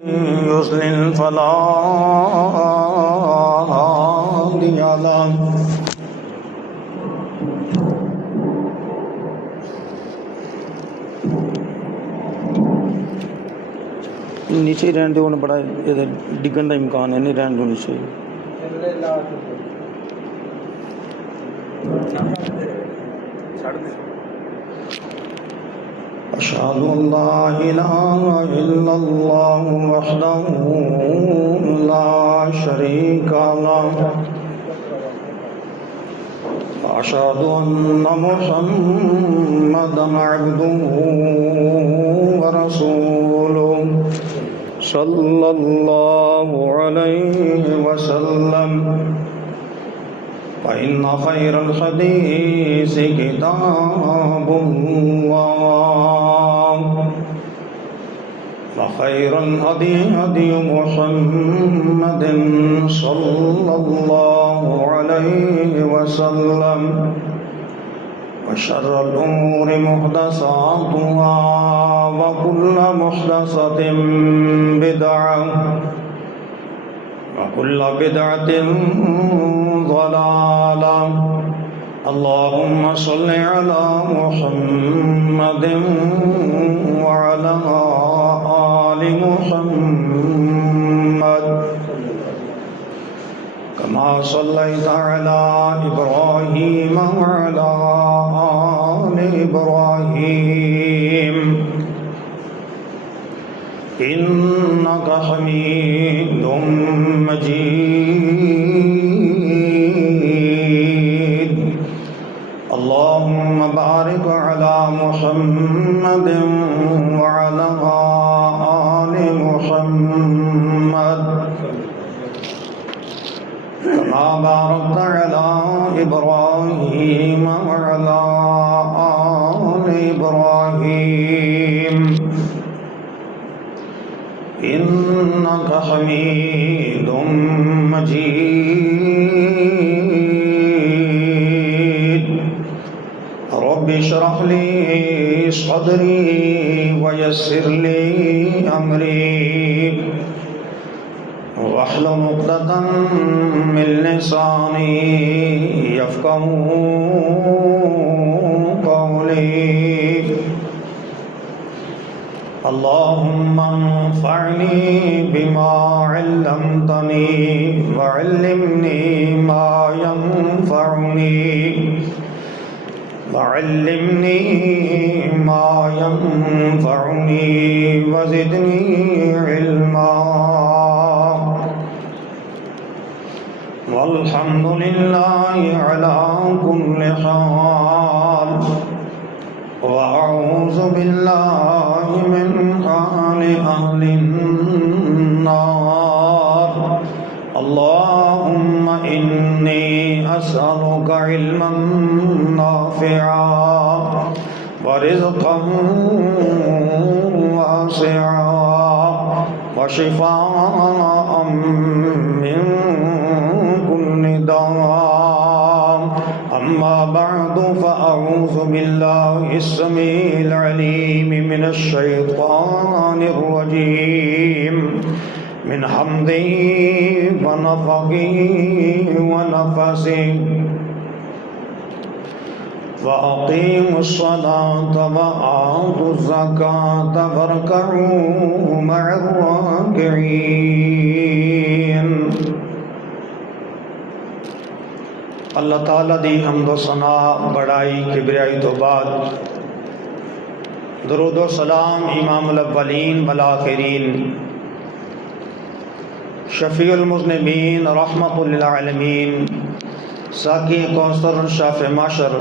يضلل فلا هادي له नीचे ही रहने दो बड़ा इधर डिगन का इम्कान है नहीं रहने दो नीचे अशहदु अल्ला इलाहा इल्लल्लाह वहदहु ला शरीका लहु अशहदु अन्ना मुहम्मदन अब्दुहु व रसूलुहु सल्लल्लाहु अलैहि वसल्लम फ़इन्न खैरल हदीस किताबुल्लाह व खैरल हदी हदी मुहम्मदिन सल्लल्लाहु अलैहि वसल्लम व शर्रल उमूरि मुहदसातुहा व कुल्लु मुहदसतिन बिदअह व कुल्लु बिदअतिन ज़लालह अल्लाहुम्मा सल्लि अला मुहम्मदिन व अला आलि मुहम्मद कमा सल्लैता अला इब्राहीम व अला आलि इब्राहीम इन्नका हमीदुम मजीद अल्लाहुम्मा बारिक अला मुहम्मदिन व अला आलि मुहम्मद कमा बारकता अला इब्राहीम व अला आलि इब्राहीम इन्नका हमीदुम मजीद रब्बि इश्रह ली सदरी व यस्सिर ली अमरी वहलुल उक़दतम मिन लिसानी यफ़क़हू क़ौली अल्लाहुम्मा अंफ़अनी बिमा अल्लमतनी व अल्लिमनी मा यंफ़अनी व अल्लिमनी मा यंफ़अनी व ज़िदनी इल्मा वल्हम्दुलिल्लाहि अला कुल्लि हाल व अऊज़ु बिल्लाहि मिन हालि अहलिन नार अल्लाहुम्मा इन्नी अस्अलुका इल्मन नाफ़िअ व रिज़्क़न वासिअ व शिफ़ाअन मिन कुल्लि दाअ अम्मा बअदु फ़अऊज़ु बिल्लाहि अस्समीइल अलीम मिनश शैतानिर रजीम मिन हम्दिही व नफ़ख़िही व नफ़सिही व अक़ीमुस सलात व आतुज़ ज़कात वरकऊ मअर राकिईन। अल्लाह ताला दी हम्द सना बड़ाई किबरियाई तो बाद दरूद व सलाम इमामुल अव्वलीन वल आखिरीन शफ़ीउल मुज़निबीन रहमतुल लिल आलमीन साकी कौसर शाफ़े माशर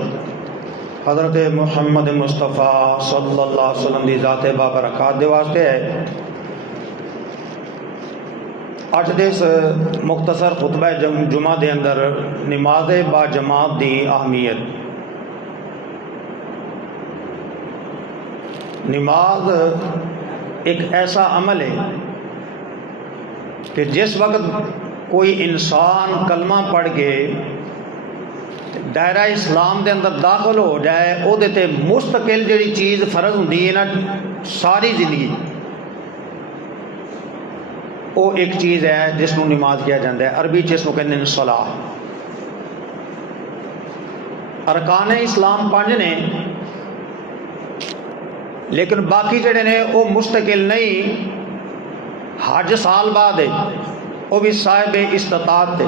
हज़रत मुहम्मद मुस्तफ़ा सल्लल्लाहु अलैहि वसल्लम दी ज़ाते बाबरकात दे वास्ते है। अज दे इस मुख्तसर खुतबा जुमा दे अंदर नमाज़ बा जमात दी अहमियत। नमाज एक ऐसा अमल है कि जिस वक्त कोई इंसान कलमा पढ़ के दायरा इस्लाम के अंदर दाखिल हो जाए उहदे ते मुस्तकिल जिहड़ी चीज़ फर्ज हुंदी है ना सारी जिंदगी वो एक चीज़ है जिसनों नमाज किया जाता है। अरबी च इसनों कहते हैं सलाह। अरकान इस्लाम 5 ने, लेकिन बाकी जड़े ने वो मुस्तकिल नहीं। हज साल बाद है, वो भी साहिब इस्तात है।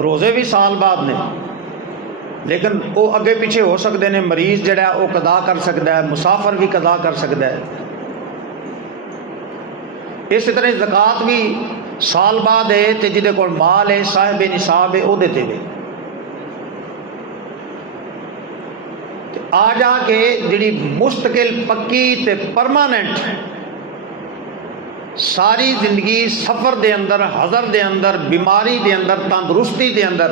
रोज़े भी साल बाद ने, लेकिन वो अगे पीछे हो सकते हैं। मरीज़ जड़ा वो कदा कर सकता है, मुसाफर भी कदा कर सकता है। इस तरह ज़कात भी साल बाद है, तो जिदे कोल माल है, साहिब निसाब है, वो देते हुए आ जाके जिहड़ी मुस्तकिल पक्की ते परमानेंट सारी जिंदगी सफ़र दे अंदर, हज़र दे अंदर, बीमारी दे अंदर, तंदुरुस्ती दे अंदर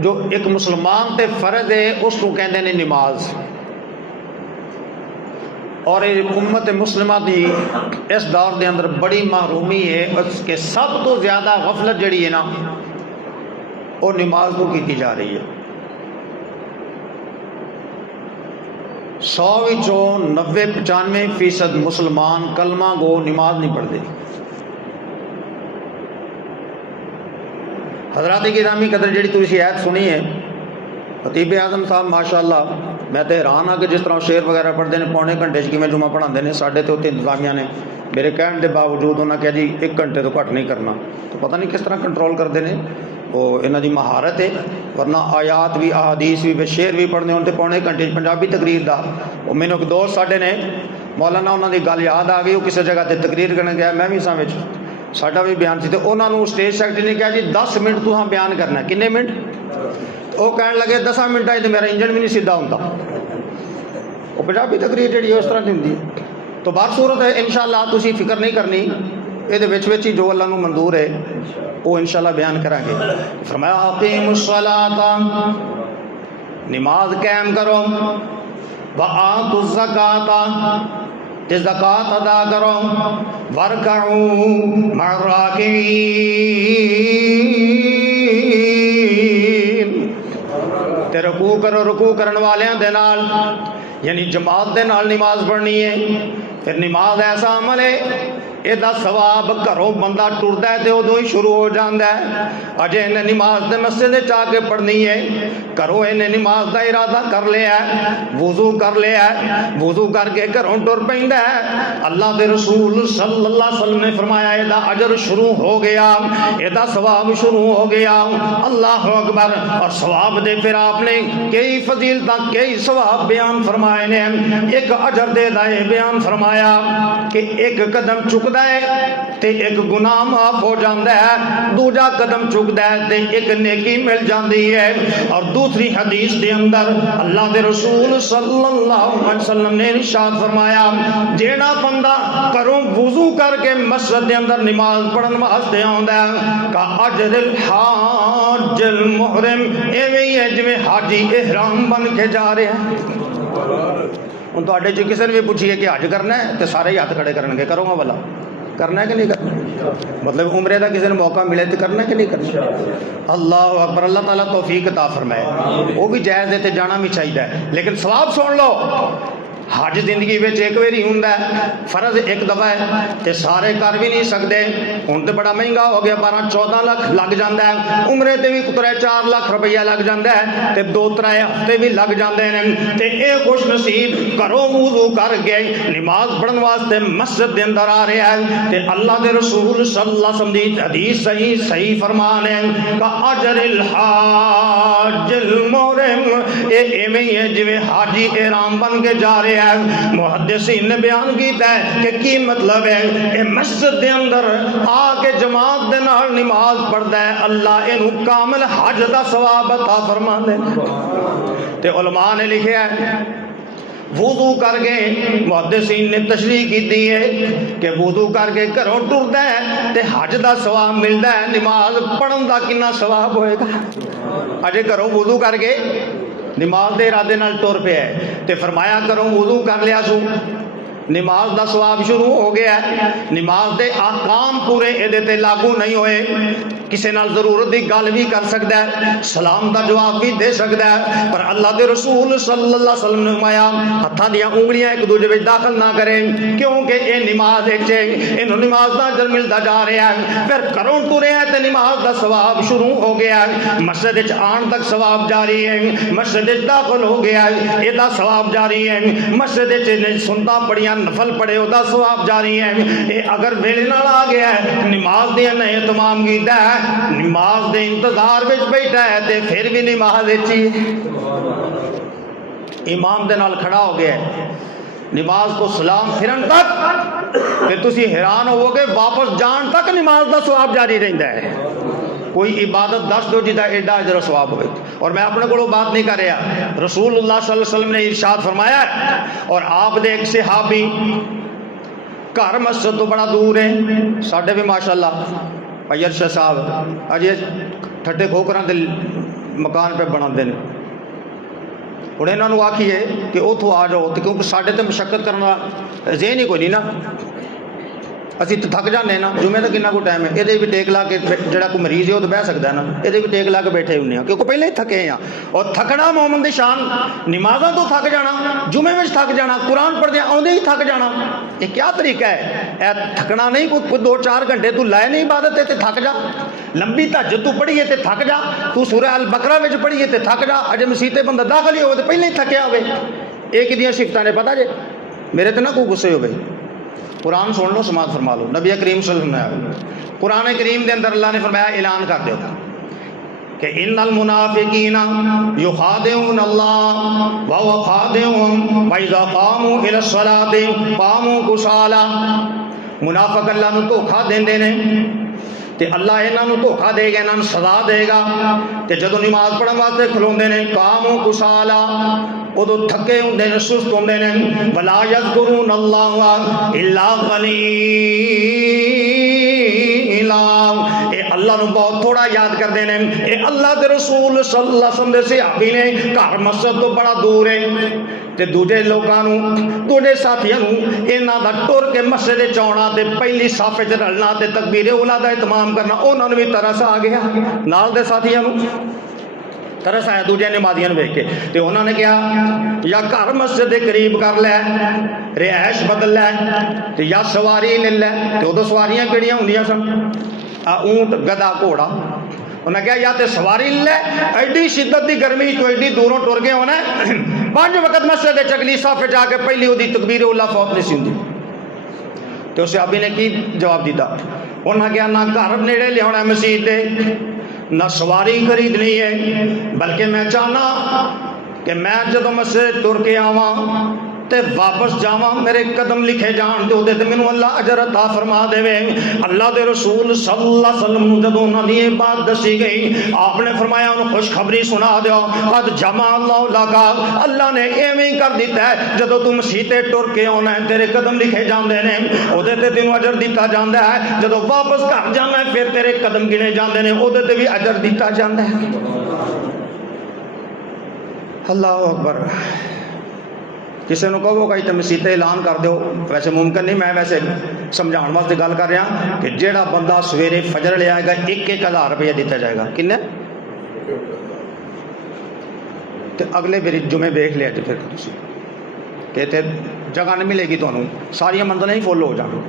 जो एक मुसलमान ते फर्ज है, उसको कहते हैं नमाज। और उम्मत मुस्लिमा की इस दौर के अंदर बड़ी महरूमी है, उसके सब तो ज़्यादा गफलत जड़ी है ना, वो नमाज को की जा रही है। 100 विचों 90-95% मुसलमान कलमा गो नमाज नहीं पढ़ते। हज़रात गिरामी कदर जी तुसी आयत सुनी है, खतीब आज़म साहब माशाअल्लाह, मैं तो हैरान हाँ कि जिस तरह शेर वगैरह पढ़ते हैं पौने घंटे किमें जुमा पढ़ाते हैं। साढ़े तो उत्ते इंतजामिया ने मेरे कहने के बावजूद उन्होंने कहा जी 1 घंटे तो घट नहीं करना। तो पता नहीं किस तरह कंट्रोल करते हैं, वो इन्हों की महारत है। वरना आयात भी, अहादीस भी, शेर भी पढ़ने होने तो पौने घंटे पंजाबी तकरीर का। वो मैंने एक दोस्त साढ़े ने मौलाना उन्होंने गल याद आ गई, वो किसी जगह पर तकरीर करने गया, मैं भी सां साडा भी बयान से, तो उन्होंने स्टेज सैकटरी ने कहा जी 10 मिनट तुहां बयान करना। किन्ने मिनट? वो कह लगे 10 मिनटा तो मेरा इंजन भी नहीं सीधा होता। वो पंजाबी तकरीर जी उस तरह की होंगी। तो बार सूरत है, इंशाअल्लाह तुसी फिक्र नहीं करनी, ये ही जो अल्लाह नूं मंजूर है वो इंशाअल्लाह बयान करांगे। फरमाया अक़ीमुस्सलाता, नमाज कायम करो, व आतुज़ ज़काता, ते ज़कात अदा करो, वरकऊ मर्राकीन, ते रुकू करो रुकू करन वालियां दे नाल, यानी जमात दे नाल नमाज पढ़नी है। फिर नमाज ऐसा अमल है, ਇਹਦਾ सवाब घरों बंदा टुरदा है तो उदों ही शुरू हो जाता है। अजे इन्हें नमाज के मस्जिद आके पढ़नी है, घरों इन्हें नमाज का इरादा कर लिया, वुजू कर लिया, वुजू करके घरों टुर पैंदा है। अल्लाह के रसूल सल्लल्लाहु अलैहि वसल्लम ने फरमाया ਇਹਦਾ अजर शुरू हो गया, ਇਹਦਾ सवाब शुरू हो गया। अल्लाह अकबर। और सवाब दे फिर आपने कई फजीलत, कई सवाब बयान फरमाए ने। एक अजर दे दाए बयान फरमाया कि एक कदम चुक ते एक गुनाह माफ हो जाता है, दूजा कदम चुकता है ते एक नेकी मिल जाती है। और दूसरी हदीस के अंदर अल्लाह के रसूल सल्लल्लाहु अलैहि वसल्लम ने इरशाद फरमाया, जेड़ा बंदा घरों वुजू करके मस्जिद के अंदर नमाज पढ़न वास्ते आंदा है, का अजरुल हाजिल मुहरिम, एवें ही है जिवें हाजी इहराम बन के जा रहा है। हुण तुहाडे च किसी ने भी पूछिए कि हज करना है तो सारे ही हाथ खड़े करनगे, करूँगा भला, करना है कि नहीं करना? मतलब उम्रे का किसी ने मौका मिले तो करना है कि नहीं करना? अल्लाह अकबर। अल्लाह ताला तौफीक अता फरमाए। वो भी जायज़ है तो जाना भी चाहिए, लेकिन सवाब सुन लो। हज जिंदगी में एक बारी हुंदा है, फर्ज एक दफा है, तो सारे कर भी नहीं सकते। हुण तो बड़ा महंगा हो गया, 12-14 लाख लग जाता है। उम्रे ते भी 3-4 लाख रुपया लग जाता है, तो 2-3 हफ्ते भी लग जाते हैं। तो ये खुश नसीब घरों वुज़ू करके नमाज पढ़ने वास्ते मस्जिद के अंदर आ रहा है, तो अल्लाह के रसूल सल्लल्लाहु अलैहि वसल्लम की हदीस सही फरमान है का अजरुल हाजिल मुहरिम, ये एवें ही है जिवें हाजी एहराम बन के जा रहे। मुहद्दिसीन ने बयान किया है कि की मतलब है, मस्जिद के अंदर आके जमात दे नाल नमाज पढ़दा है, अल्लाह इनू कामिल हज का सवाब अता फरमांदे। ते उलमा ने लिखा है वुजू करके, मुहद्दिसीन ने तशरीह की है कि वुजू करके घरों टुरदा है तो हज का सवाब मिलता है, नमाज पढ़न का कितना सवाब होएगा। अजे घरों वुजू करके नमाज के इरादे नाल टुर पे है, तो फरमाया करो वुजू कर लिया सू, नमाज का सवाब शुरू हो गया। नमाज के आकाम पूरे ये लागू नहीं होए किसी नाल जरूरत की गल भी कर सकता है, सलाम का जवाब भी दे सकता है, पर अल्लाह के रसूल सल्लल्लाहु अलैहि वसल्लम ने फरमाया हत्थां दियां उंगलियां एक दूजे में दाखिल ना करें, क्योंकि ये नमाज इन्हों नमाज का अजर मिलता जा रहा है। फिर घरों तुरे है तो नमाज का सवाब शुरू हो गया है, मस्जिद आन तक सवाब जारी है, मस्जिद दाखिल हो गया है यदा सवाब जारी है, मस्जिद सुनता पढ़िया नफल पढ़े वह सवाब जारी है। ये अगर वेले नाल आ गया है नमाज दे ने तमाम कीता है, नमाज दे इंतजार में बैठा है तो फिर भी नमाज इमाम दे नाल खड़ा हो गया है, नमाज को सलाम फिरन तक फिर तुसी हैरान होवोगे, वापस जान तक नमाज का सवाब जारी रहता है। कोई इबादत दस दो जिदा एडा अजर सवाब हो। और मैं अपने को बात नहीं कर रहा, रसूलुल्लाह सल्लल्लाहु अलैहि वसल्लम ने इरशाद फरमाया और आप दे एक सहाबी घर मस्जिद तो बड़ा दूर है, साढ़े भी माशाअल्लाह भाई अरशद साहब अजे ठट्ठे खोकरां दे मकान पे बनाते हैं, हूँ इन्हों आखिए कि उतों आ जाओ तो क्योंकि साढ़े तो मशक्कत करना जेन ही कोई नहीं ना, असी तो थक जाने ना, जुमे का कितना को टाइम है, ये भी टेक ला के जो कोई मरीज है वो तो बह सकता है ना, ये भी टेक ला के बैठे होंगे क्योंकि पहले ही थके हैं। और थकना मोमन की शान, नमाजा तो थक जाना, जुमे में थक जाना, कुरान पढ़दे आउंदे ही थक जाना, ये क्या तरीका है? यह थकना नहीं, कोई 2-4 घंटे तू लाए नहीं इबादत तो थक जा, लंबी तहज्जुद तू पढ़िए तो थक जा, तू सूरह अल बकरा में पढ़िए तो थक जा, अजे मसीते बंदा दाखिल ही हो तो पहले ही थकया हो। एक दियां सिफतां ने पता जे, मेरे तो ना कोई गुस्से हो गई, कुरान सुन लो समाज फरमा लो, नबी करीम सल्लल्लाहु अलैहि वसल्लम कुरान करीम के अंदर अल्लाह ने फरमाया ऐलान कर दो कि इन्नल मुनाफिकीना युखादिऊन अल्लाह व हुवा खादिऊहुम व इज़ा क़ामू इला सलाति क़ामू कुसाला। मुनाफिक अल्लाह नूं धोखा देंदे ने ते अल्लाह इन्हों धोखा देगा, इन्हों सजा देगा, तो जो नमाज पढ़ने वास्ते खलोंदे ने कामू कुसाला उदों थके होंदे ने, सुस्त होंदे ने, वला यज़कुरून अल्लाह इल्ला क़लीला, ये अल्लाह नूं बहुत थोड़ा याद करते हैं। ये अल्लाह के रसूल सल्लल्लाहु अलैहि वसल्लम दे सहाबी ने घर मस्जिद तो बड़ा दूर है ते दूजे लोगों दूजे साथियों इन्हों का टुर के मस्जिद च आउणा ते पहली सफ च रलना ते तकबीरे उला का इतमाम करना, उन्होंने भी तरस आ गया, नाल दे साथियों तरस आया दूजे नमाजियों वेख के, तो उन्होंने कहा या घर मस्जिद के करीब कर लै, रिहायश बदल लै, तो या सवारी ले लै, तो उदों सवारियां किहड़ियां हुंदियां सन, ऊंट गधा घोड़ा, उन्हें कहा या तो सवारी ले, एडी शिद्दत की गर्मी तो एडी दूरों टुर गए होना 5 वक्त मस्जिद चगली साफे जाके पहली वो तकबीर उला फौत नहीं सी होंगी। तो सहाबी ने की जवाब दिता, उन्हें कहा ना घर नेड़े लिया मसीत दे, ना सवारी खरीदनी है, बल्कि मैं चाहना कि मैं जो मस्जिद तुर के आवा ते वापस जावा, मेरे कदम लिखे जान तो मैनू अल्लाह अजर अता फरमा देवे। अल्लाह के रसूल सल्लल्लाहु अलैहि वसल्लम जदों उन्होंने ये बात दसी गई, आपने फरमाया उन्होंने खुशखबरी सुना दो, कद जमा अल्लाह लका, अल्लाह ने एवें ही कर दिता है, जदों तू मसीते टुर के आना है तेरे कदम लिखे जाते हैं, उहदे ते तैनूं अजर दिता जाता है, जदों वापस घर जाना है फिर तेरे कदम गिने जाते हैं, उहदे ते भी अजर दिता जाता है। अल्लाह अकबर। किसी को कहो कि मसीते ऐलान कर दो, वैसे मुमकिन नहीं, मैं वैसे समझाने वास्ते गल कर रहा कि जेड़ा बंदा सवेरे फजर ले आएगा 1-1 रुपया दिता जाएगा, किन्ने तो अगले मेरी जुमे वेख लिया फिर कि इतने जगह नहीं मिलेगी, तो सारिया मंजिलें ही फुल हो जाए।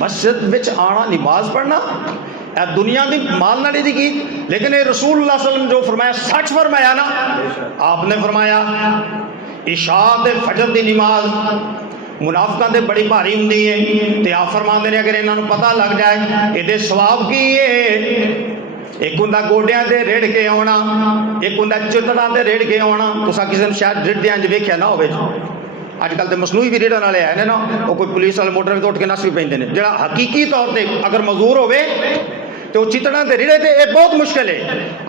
मस्जिद में आना नमाज पढ़ना दुनिया की माल नाली की, लेकिन ये रसूलुल्लाह सल्लल्लाहु अलैहि वसल्लम जो फरमाया सच फरमाया ना, आपने फरमाया इशा ते फजर की नमाज मुनाफिकां ते बड़ी भारी हुंदी है, ते आप फरमाते हैं अगर इन्हों पता लग जाए ये सवाब की है, एक हुंदा गोडियां ते रेड़ के आना, एक हुंदा चितड़ां ते रेड़ के आना। तुसां किसी ने शायद रिड़दियां वेख्या ना होवे, अजकल तो मसनूई भी रेड़न वाले आए ना, वो कोई पुलिस वाले मोटर में उठ के नस भी पैंदे ने, जिहड़ा हकीकी तौर पर अगर मजदूर होवे तो चितड़ां ते रेड़े ते ये बहुत मुश्किल है।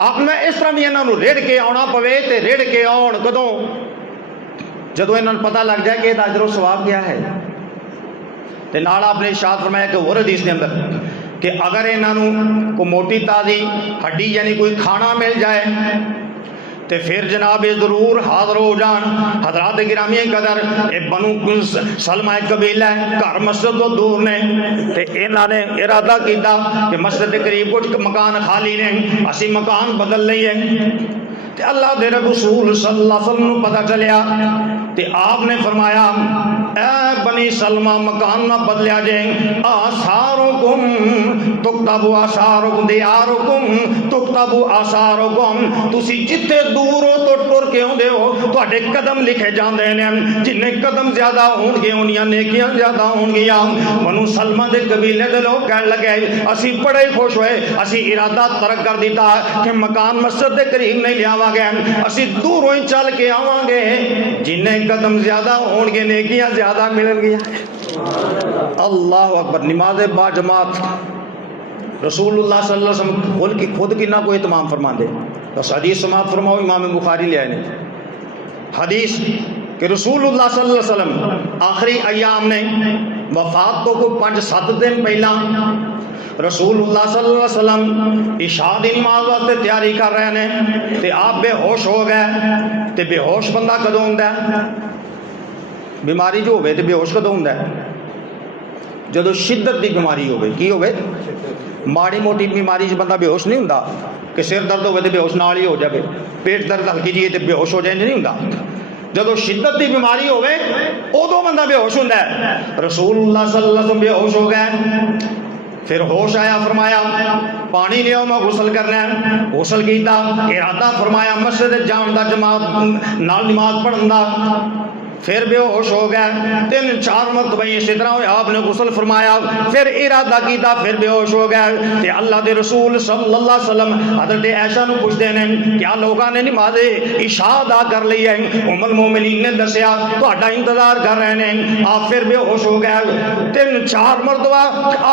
आपने इस तरह भी इन्हों रेड़ के आना पवे, ते रेड़ के आउण कदों जदों इन्होंने पता लग जाए कि यह अजर सवाब क्या है। तो नाल आपने इरशाद फरमाया कि होर हदीस के अंदर कि अगर इन्हों को मोटी ताज़ी हड्डी यानी कोई खाना मिल जाए तो फिर जनाब ज़रूर हाज़र हो जान। हज़रात गिरामी कदर ये बनु सलमा कबीला है, घर मस्जिद तो दूर ने, तो इन्होंने इरादा किया कि मस्जिद के करीब कुछ मकान खाली ने, असी मकान बदल लिए। तो अल्लाह दे रसूल सल्लल्लाहु अलैहि वसल्लम पता चलिया तो आपने फरमाया ए बनी सलमा मकान ना बदलिया जाए, आसारुकुम तुक्तबु आसारुकुम दियारुकुम तुक्तबु आसारुकुम, तुसी जिथे दूर हो तो टुर के आउंदे हो तुहाडे कदम लिखे जांदे ने, जिन्ने कदम ज्यादा होणगे उन्नियां नेकियां ज्यादा होणगियां। बनु सलमा दे कबीले दे लोग कहण लगे असी बड़े खुश होए, असी इरादा तरक कर दिता कि मकान मस्जिद दे करीब नहीं लियावांगे, असी दूरों ही चल के आवांगे, जिन्ने कदम ज्यादा होणगे नेकियां ज्यादा मिलणगियां। अल्लाह अकबर। नमाज बा जमात रसूलुल्लाह सल्लल्लाहु अलैहि वसल्लम खुद कितना कोई इत्माम फरमाते। बस हदीस समात फरमाओ, इमाम बुखारी ले आए हदीस कि रसूलुल्लाह सल्लल्लाहु अलैहि वसल्लम आखिरी अयाम ने वफात तो को 5-7 दिन पहला रसूलुल्लाह सल्लल्लाहु अलैहि वसल्लम इशा दी नमाज वास्ते तैयारी कर रहे हैं ते आप बेहोश हो गए। ते बेहोश बंदा कदों होंदा है? बीमारी जो होवे ते बेहोश कदों होंदा है? जदों शिद्दत की बीमारी होवे। की होवे? माड़ी मोटी बीमारी च बंदा बेहोश नहीं होंदा कि सिर दर्द होवे ते बेहोश नाल ही हो जाए, पेट दर्द हल्की जी ते बेहोश हो जाए, नहीं होंदा। जदों शिद्दत की बीमारी होवे उदों बंदा बेहोश होंदा है। रसूलुल्लाह सल्लल्लाहु अलैहि वसल्लम बेहोश हो गए। फिर होश आया, फरमाया पानी लियाओ मैं गुसल करना है। गुसल किया, इरादा फरमाया मस्जिद जान दा, जमात नाल नमाज पढ़न दा। फिर बेहोश हो गया। 3-4 मरतबा इसी तरह हुआ, आपने गुसल फरमाया, फिर इरादा किया, फिर बेहोश हो गया। ते अल्लाह के रसूल सल्लल्लाहु अलैहि वसल्लम हज़रत आयशा नूं पुछदे ने क्या लोगों ने नमाज इशा अदा कर ली है? उम्मुल मोमिनीन ने दसिया तुहाडा इंतजार कर रहे हैं। आप फिर बेहोश हो गए। 3-4 मरतबा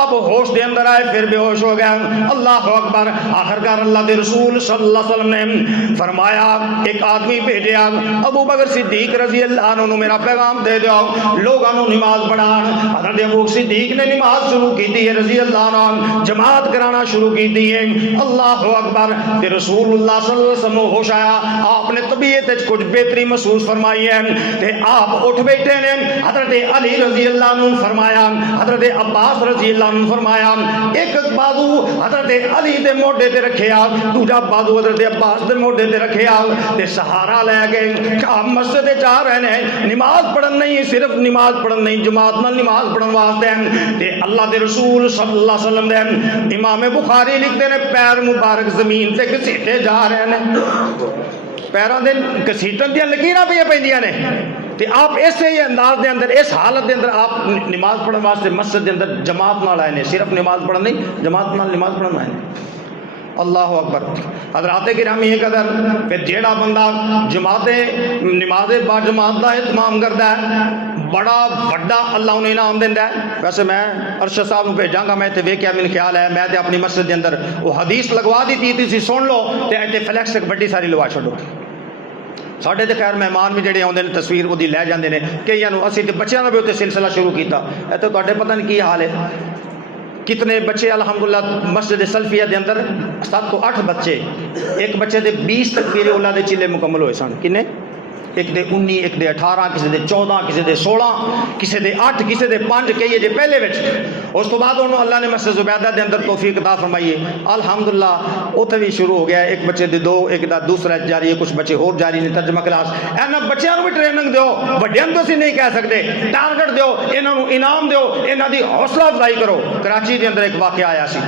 आप होश के अंदर आए, फिर बेहोश हो गए। अल्लाह अकबर। आखिरकार अल्लाह के रसूल सल्लल्लाहु अलैहि वसल्लम ने फरमाया एक आदमी भेजा, अबू बकर सिद्दीक रज़ी अल्लाह अन्हु मेरा पैगाम दे दो, लोगों को नमाज पढ़ान। हज़रत अबू सिद्दीक ने नमाज शुरू की दी है रज़ी अल्लाह अन्हु, जमात कराना शुरू की दी है। अल्लाह अकबर। ते रसूलुल्लाह सल्लल्लाहु अलैहि वसल्लम होश आया, आपने तबीयत कुछ बेहतरी महसूस फरमाई है ते आप उठ बैठे ने। हज़रत अली रज़ी अल्लाह अन्हु फरमाया, हज़रत अब्बास रज़ी अल्लाह अन्हु फरमाया, एक बाजू हज़रत अली दे मोढे ते रखिया, दूजा बाजू हज़रत अब्बास दे मोढे ते रखिया ते सहारा लै गए। आप मस्जिद जा रहे हैं, नमाज पढ़न नहीं, सिर्फ नमाज पढ़न नहीं, जमात नाल नमाज पढ़न वास्ते ते अल्लाह के रसूल सल्लल्लाहु अलैहि वसल्लम दे इमाम बुखारी लिखते हैं पैर मुबारक जमीन से घसीटे जा रहे हैं, पैरों के घसीटन दी लकीरां पईयां पैंदियां ने। ते आप इस ही अंदाज के अंदर, इस हालत के अंदर आप नमाज पढ़ने वास्ते मस्जिद के अंदर जमात नाल आए ने, सिर्फ नमाज पढ़न नहीं, जमात नाल नमाज पढ़न आए ने। अल्लाह अकबर। हज़रात गिरामी कदर, फिर जेड़ा बंदा जमाते नमाज बा जमात का एहतमाम करता है, बड़ा वड्डा अल्लाह उन्हें इनाम देंदा है। वैसे मैं अरशद साहब को भेजांगा, मैं इतने वेख्या, मैंने ख्याल है मैं अपनी मस्जिद के अंदर वो हदीस लगवा दी थी, तुसीं सुन लो तो इतने फ्लैक्स एक बड़ी सारी लवा छो। साढ़े तो खैर मेहमान भी जोड़े आते हैं, तस्वीर वो लै जाते हैं, कई असीं तो बच्चों का भी उत्ते सिलसिला शुरू किया। तो तुहाडे पता नहीं की हाल है, कितने बच्चे अल्हम्दुलिल्लाह मस्जिद सल्फिया के अंदर 7 तो 8 बच्चे, एक बच्चे के 20 तकबीरे उल्लाह दे चिल्ले मुकम्मल हुए सन। किन्ने? एक दे 19, एक दे 18, किसी दे 14, किसी दे 16, किसी दे 8, किसी दे 5, कई जे पहले विच। उस तो बाद उन्होंने अल्लाह ने मस्जिद ज़ुबैदा के अंदर तौफीक अता फरमाई है, अल्हम्दुलिल्लाह उत्थे भी शुरू हो गया। एक बच्चे दे 2, एक दा दूसरा जारी है, कुछ बच्चे होर जारी ने तर्जमा क्लास। इन्हां बच्चों को भी ट्रेनिंग दो, वड्डियां नूं तुसीं नहीं कह सकते, टारगेट दो, इन्हां नूं इनाम दो, इन्हां दी हौसला अफजाई करो। कराची के अंदर एक वाक़या आया सी,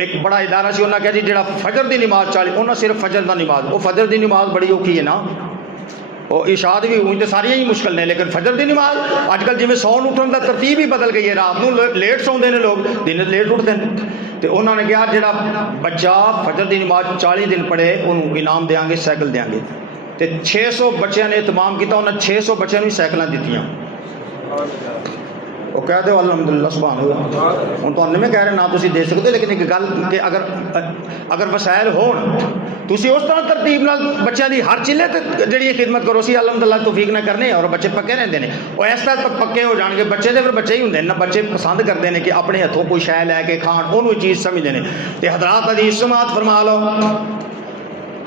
एक बड़ा इदारा से, उन्होंने कहा जी जो फजर की नमाज 40, उन्होंने सिर्फ फजर का नमाज, वो फजर की नमाज बड़ी औखी है ना, और इशाद भी हुई तो सारिया ही मुश्किल ने, लेकिन फजर की नमाज अजकल जिमें सौन उठन का तरतीब ही बदल गई है, रात को लेट सौंदे हैं लोग, दिन लेट उठते हैं। तो उन्होंने कहा जो बच्चा फजर की नमाज 40 दिन पढ़े उन्होंने इनाम देंगे, साइकिल देंगे। तो 600 बच्चों ने इतमाम किया, उन्हें 600 बच्चों को साइकिल दीतियाँ। वो कह दो अल्हम्दुलिल्लाह सुभान अल्लाह। हूँ तो नहीं कह रहे ना तुम दे सकते, लेकिन एक गल कि अगर वसायल हो तुम उस तरह तरतीब नाल बच्चों की हर चिल्ले जी खिदमत करो, सी अल्हम्दुलिल्लाह तौफीक ना करने, और बच्चे पक्के रहते हैं। और इस तरह तक पक्के हो जाएंगे बच्चे, तो फिर बच्चे ही होंगे ना, बच्चे पसंद करते हैं कि अपने हथों कोई शै लैके खाण, उन्होंने चीज़ समझते हैं। तो हज़रात हदीस समात फरमा लो,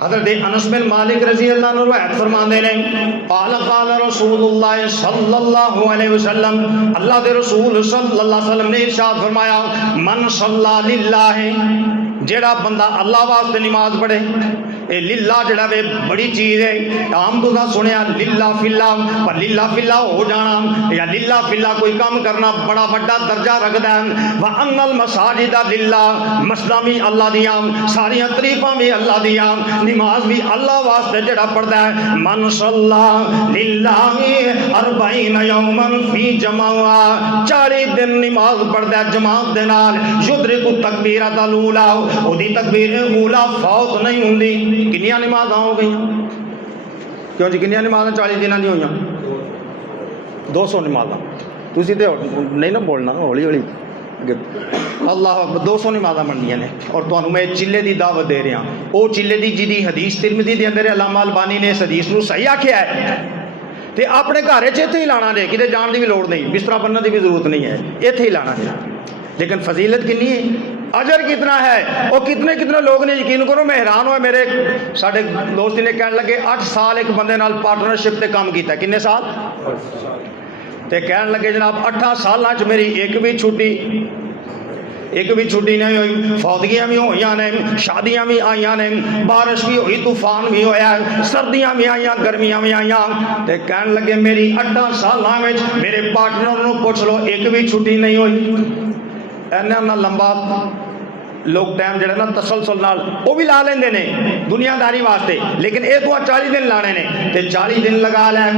हज़रत अनस बिन मालिक रज़ी अल्लाह अन्हु रवायत फरमाते हैं, क़ाल क़ाल रसूलुल्लाह सल्लल्लाहु अलैहि वसल्लम, अल्लाह के रसूल सल्लल्लाहु अलैहि वसल्लम ने इरशाद फरमाया, मन सल्ला लिल्लाह, जेड़ा बंदा अल्लाह वास्ते नमाज पढ़े। ये लिल्ला जड़ा वे बड़ी चीज़ है। आम तुसा सुनिया लिल्ला फिल्ला, पर लिल्ला फिल्ला हो जाना या लिल्ला फिल्ला कोई काम करना बड़ा बड़ा दर्जा रखता है। व अन्नल मसाजिद लिल्ला, मस्जिदां भी अल्लाह दियां, सारियां तरीफां भी अल्लाह दियां, नमाज भी अल्लाह वास्ते जड़ा पढ़ता है। मन सल्ला लिल्लाहि अरबईन यौमन फी जमाआ, 40 दिन नमाज पढ़ता है जमात दे नाल। युद्रिकु तकबीरतल ऊला, ओदी तकबीर ऊला फौत नहीं हुंदी। किन्नियां नमाज़ां हो गई? क्यों जी किन्नियां नमाज़ां 40 दिनां दी होईयां? 200 नमाज़ां। तुसीं ते नहीं ना बोलना, हौली हौली अगे अल्लाह अकबर। 200 नमाज़ां बनदियां ने और तुहानूं मैं चिल्ले दी दावत दे रहा। वो चिल्ले दी जिहदी हदीस तिरमिज़ी दे अंदर अल्लामा अलबानी ने इस हदीस नूं सही आख्या है, ते अपने घर च इत्थे ही लाना जे, किते जाण दी भी लोड़ नहीं, बिस्तरा बनने की भी जरूरत नहीं है, इत्थे ही लाना है। लेकिन फजीलत कितनी है, अजर कितना है, और कितने कितने लोग ने, यकीन करो मैं हैरान हुआ। मेरे साढ़े दोस्त ने कहने लगे 8 साल एक बंदे नाल पार्टनरशिप ते काम किया। किन्ने साल? ते कहने लगे जनाब 8 साल मेरी एक भी छुट्टी नहीं हुई। फौतगियां भी हुई ने, शादियां भी आईयां ने, बारिश भी हुई, तूफान भी होया, सर्दियां भी आईयां, गर्मियां भी आईयां। ते कहने लगे मेरी 8 साल मेरे पार्टनर नूं पुछ लो एक भी छुट्टी नहीं हुई। इन्ना लंबा लोग टाइम जो ना तसलसल नाल वो भी ला लेंदे ने दुनियादारी वास्ते, लेकिन ये तो 40 दिन लाने ने, ते 40 दिन लगा लै।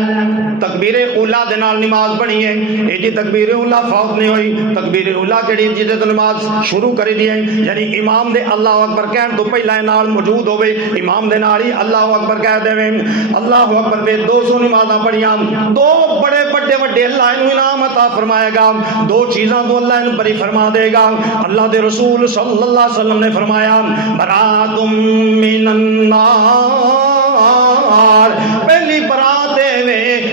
तकबीर उला दे नाल नमाज पढ़ी है, ये तकबीर उला फौत नहीं हुई। तकबीर उला केड़ी जिहदे तो नमाज शुरू करी दी है, यानी इमाम दे अल्लाह अकबर कहण तो पहला नाल मौजूद होवे, इमाम दे नाल ही अल्लाह अकबर कह देवे। अल्लाह अकबर पे 200 नमाज़ां पढ़ियां, 2 बड़े बड़े बड़े अल्लाह इन्हूं इनाम अता फरमाएगा। 2 चीज़ां तो अल्लाह इन्हूं बरी फरमा देगा। अल्लाह दे रसूल सल्लल्लाहु अलैहि वसल्लम ने फरमाया, बरातुम मिनन नार, पहली बरात है,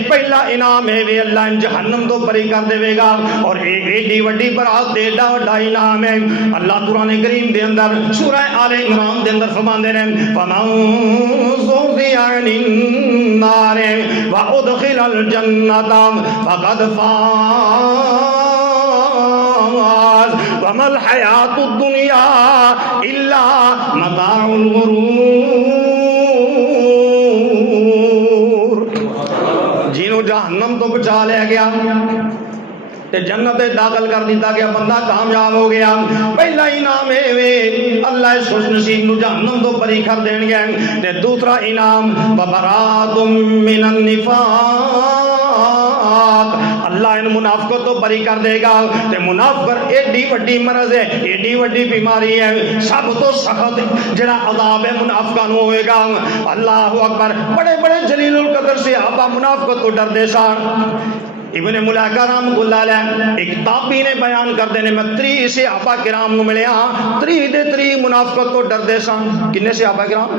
पहला इनाम है वे अल्लाह जहन्नम तो बरी कर देगा। और एडी वड्डी बरात, एडा वड्डा इनाम है। अल्लाह कुरान करीम दे अंदर सूरह आले इमरान दे अंदर फरमांदे ने, फमन ज़ुज़िया अनिन नार व उदखिलल जन्नता फक़द फाज़ वमल हयातुद दुनिया इल्ला मताउल गुरूर। जिन्हों जहन्नम तो बचा लिया गया ते जन्नत दाखिल कर दिता गया, बंदा कामयाब हो गया। पहला इनाम है वे अल्लाह खुश नसीब नूं जहन्नम तो बरी कर देंगे। ते दूसरा इनाम बरातुम मिनन निफाक, अल्लाह इन मुनाफिकों तो बरी कर देगा। ते मुनाफिक एडी वड्डी मरज है, एडी वड्डी बीमारी है, सब तो सख्त जड़ा अजाब है मुनाफिकां नूं होएगा। अल्लाह अकबर। बड़े बड़े जलीलुल कदर सहाबा मुनाफिकों तो डरदे सन। इब्ने मुलाका रहमतुल्लाह अलैह एक ताबी ने बयान करते हैं, मैं 3 सहाबा किराम नूं मिलिया, 3 दे 3 मुनाफिकत तो डरदे सन। किन्ने सहाबा किराम?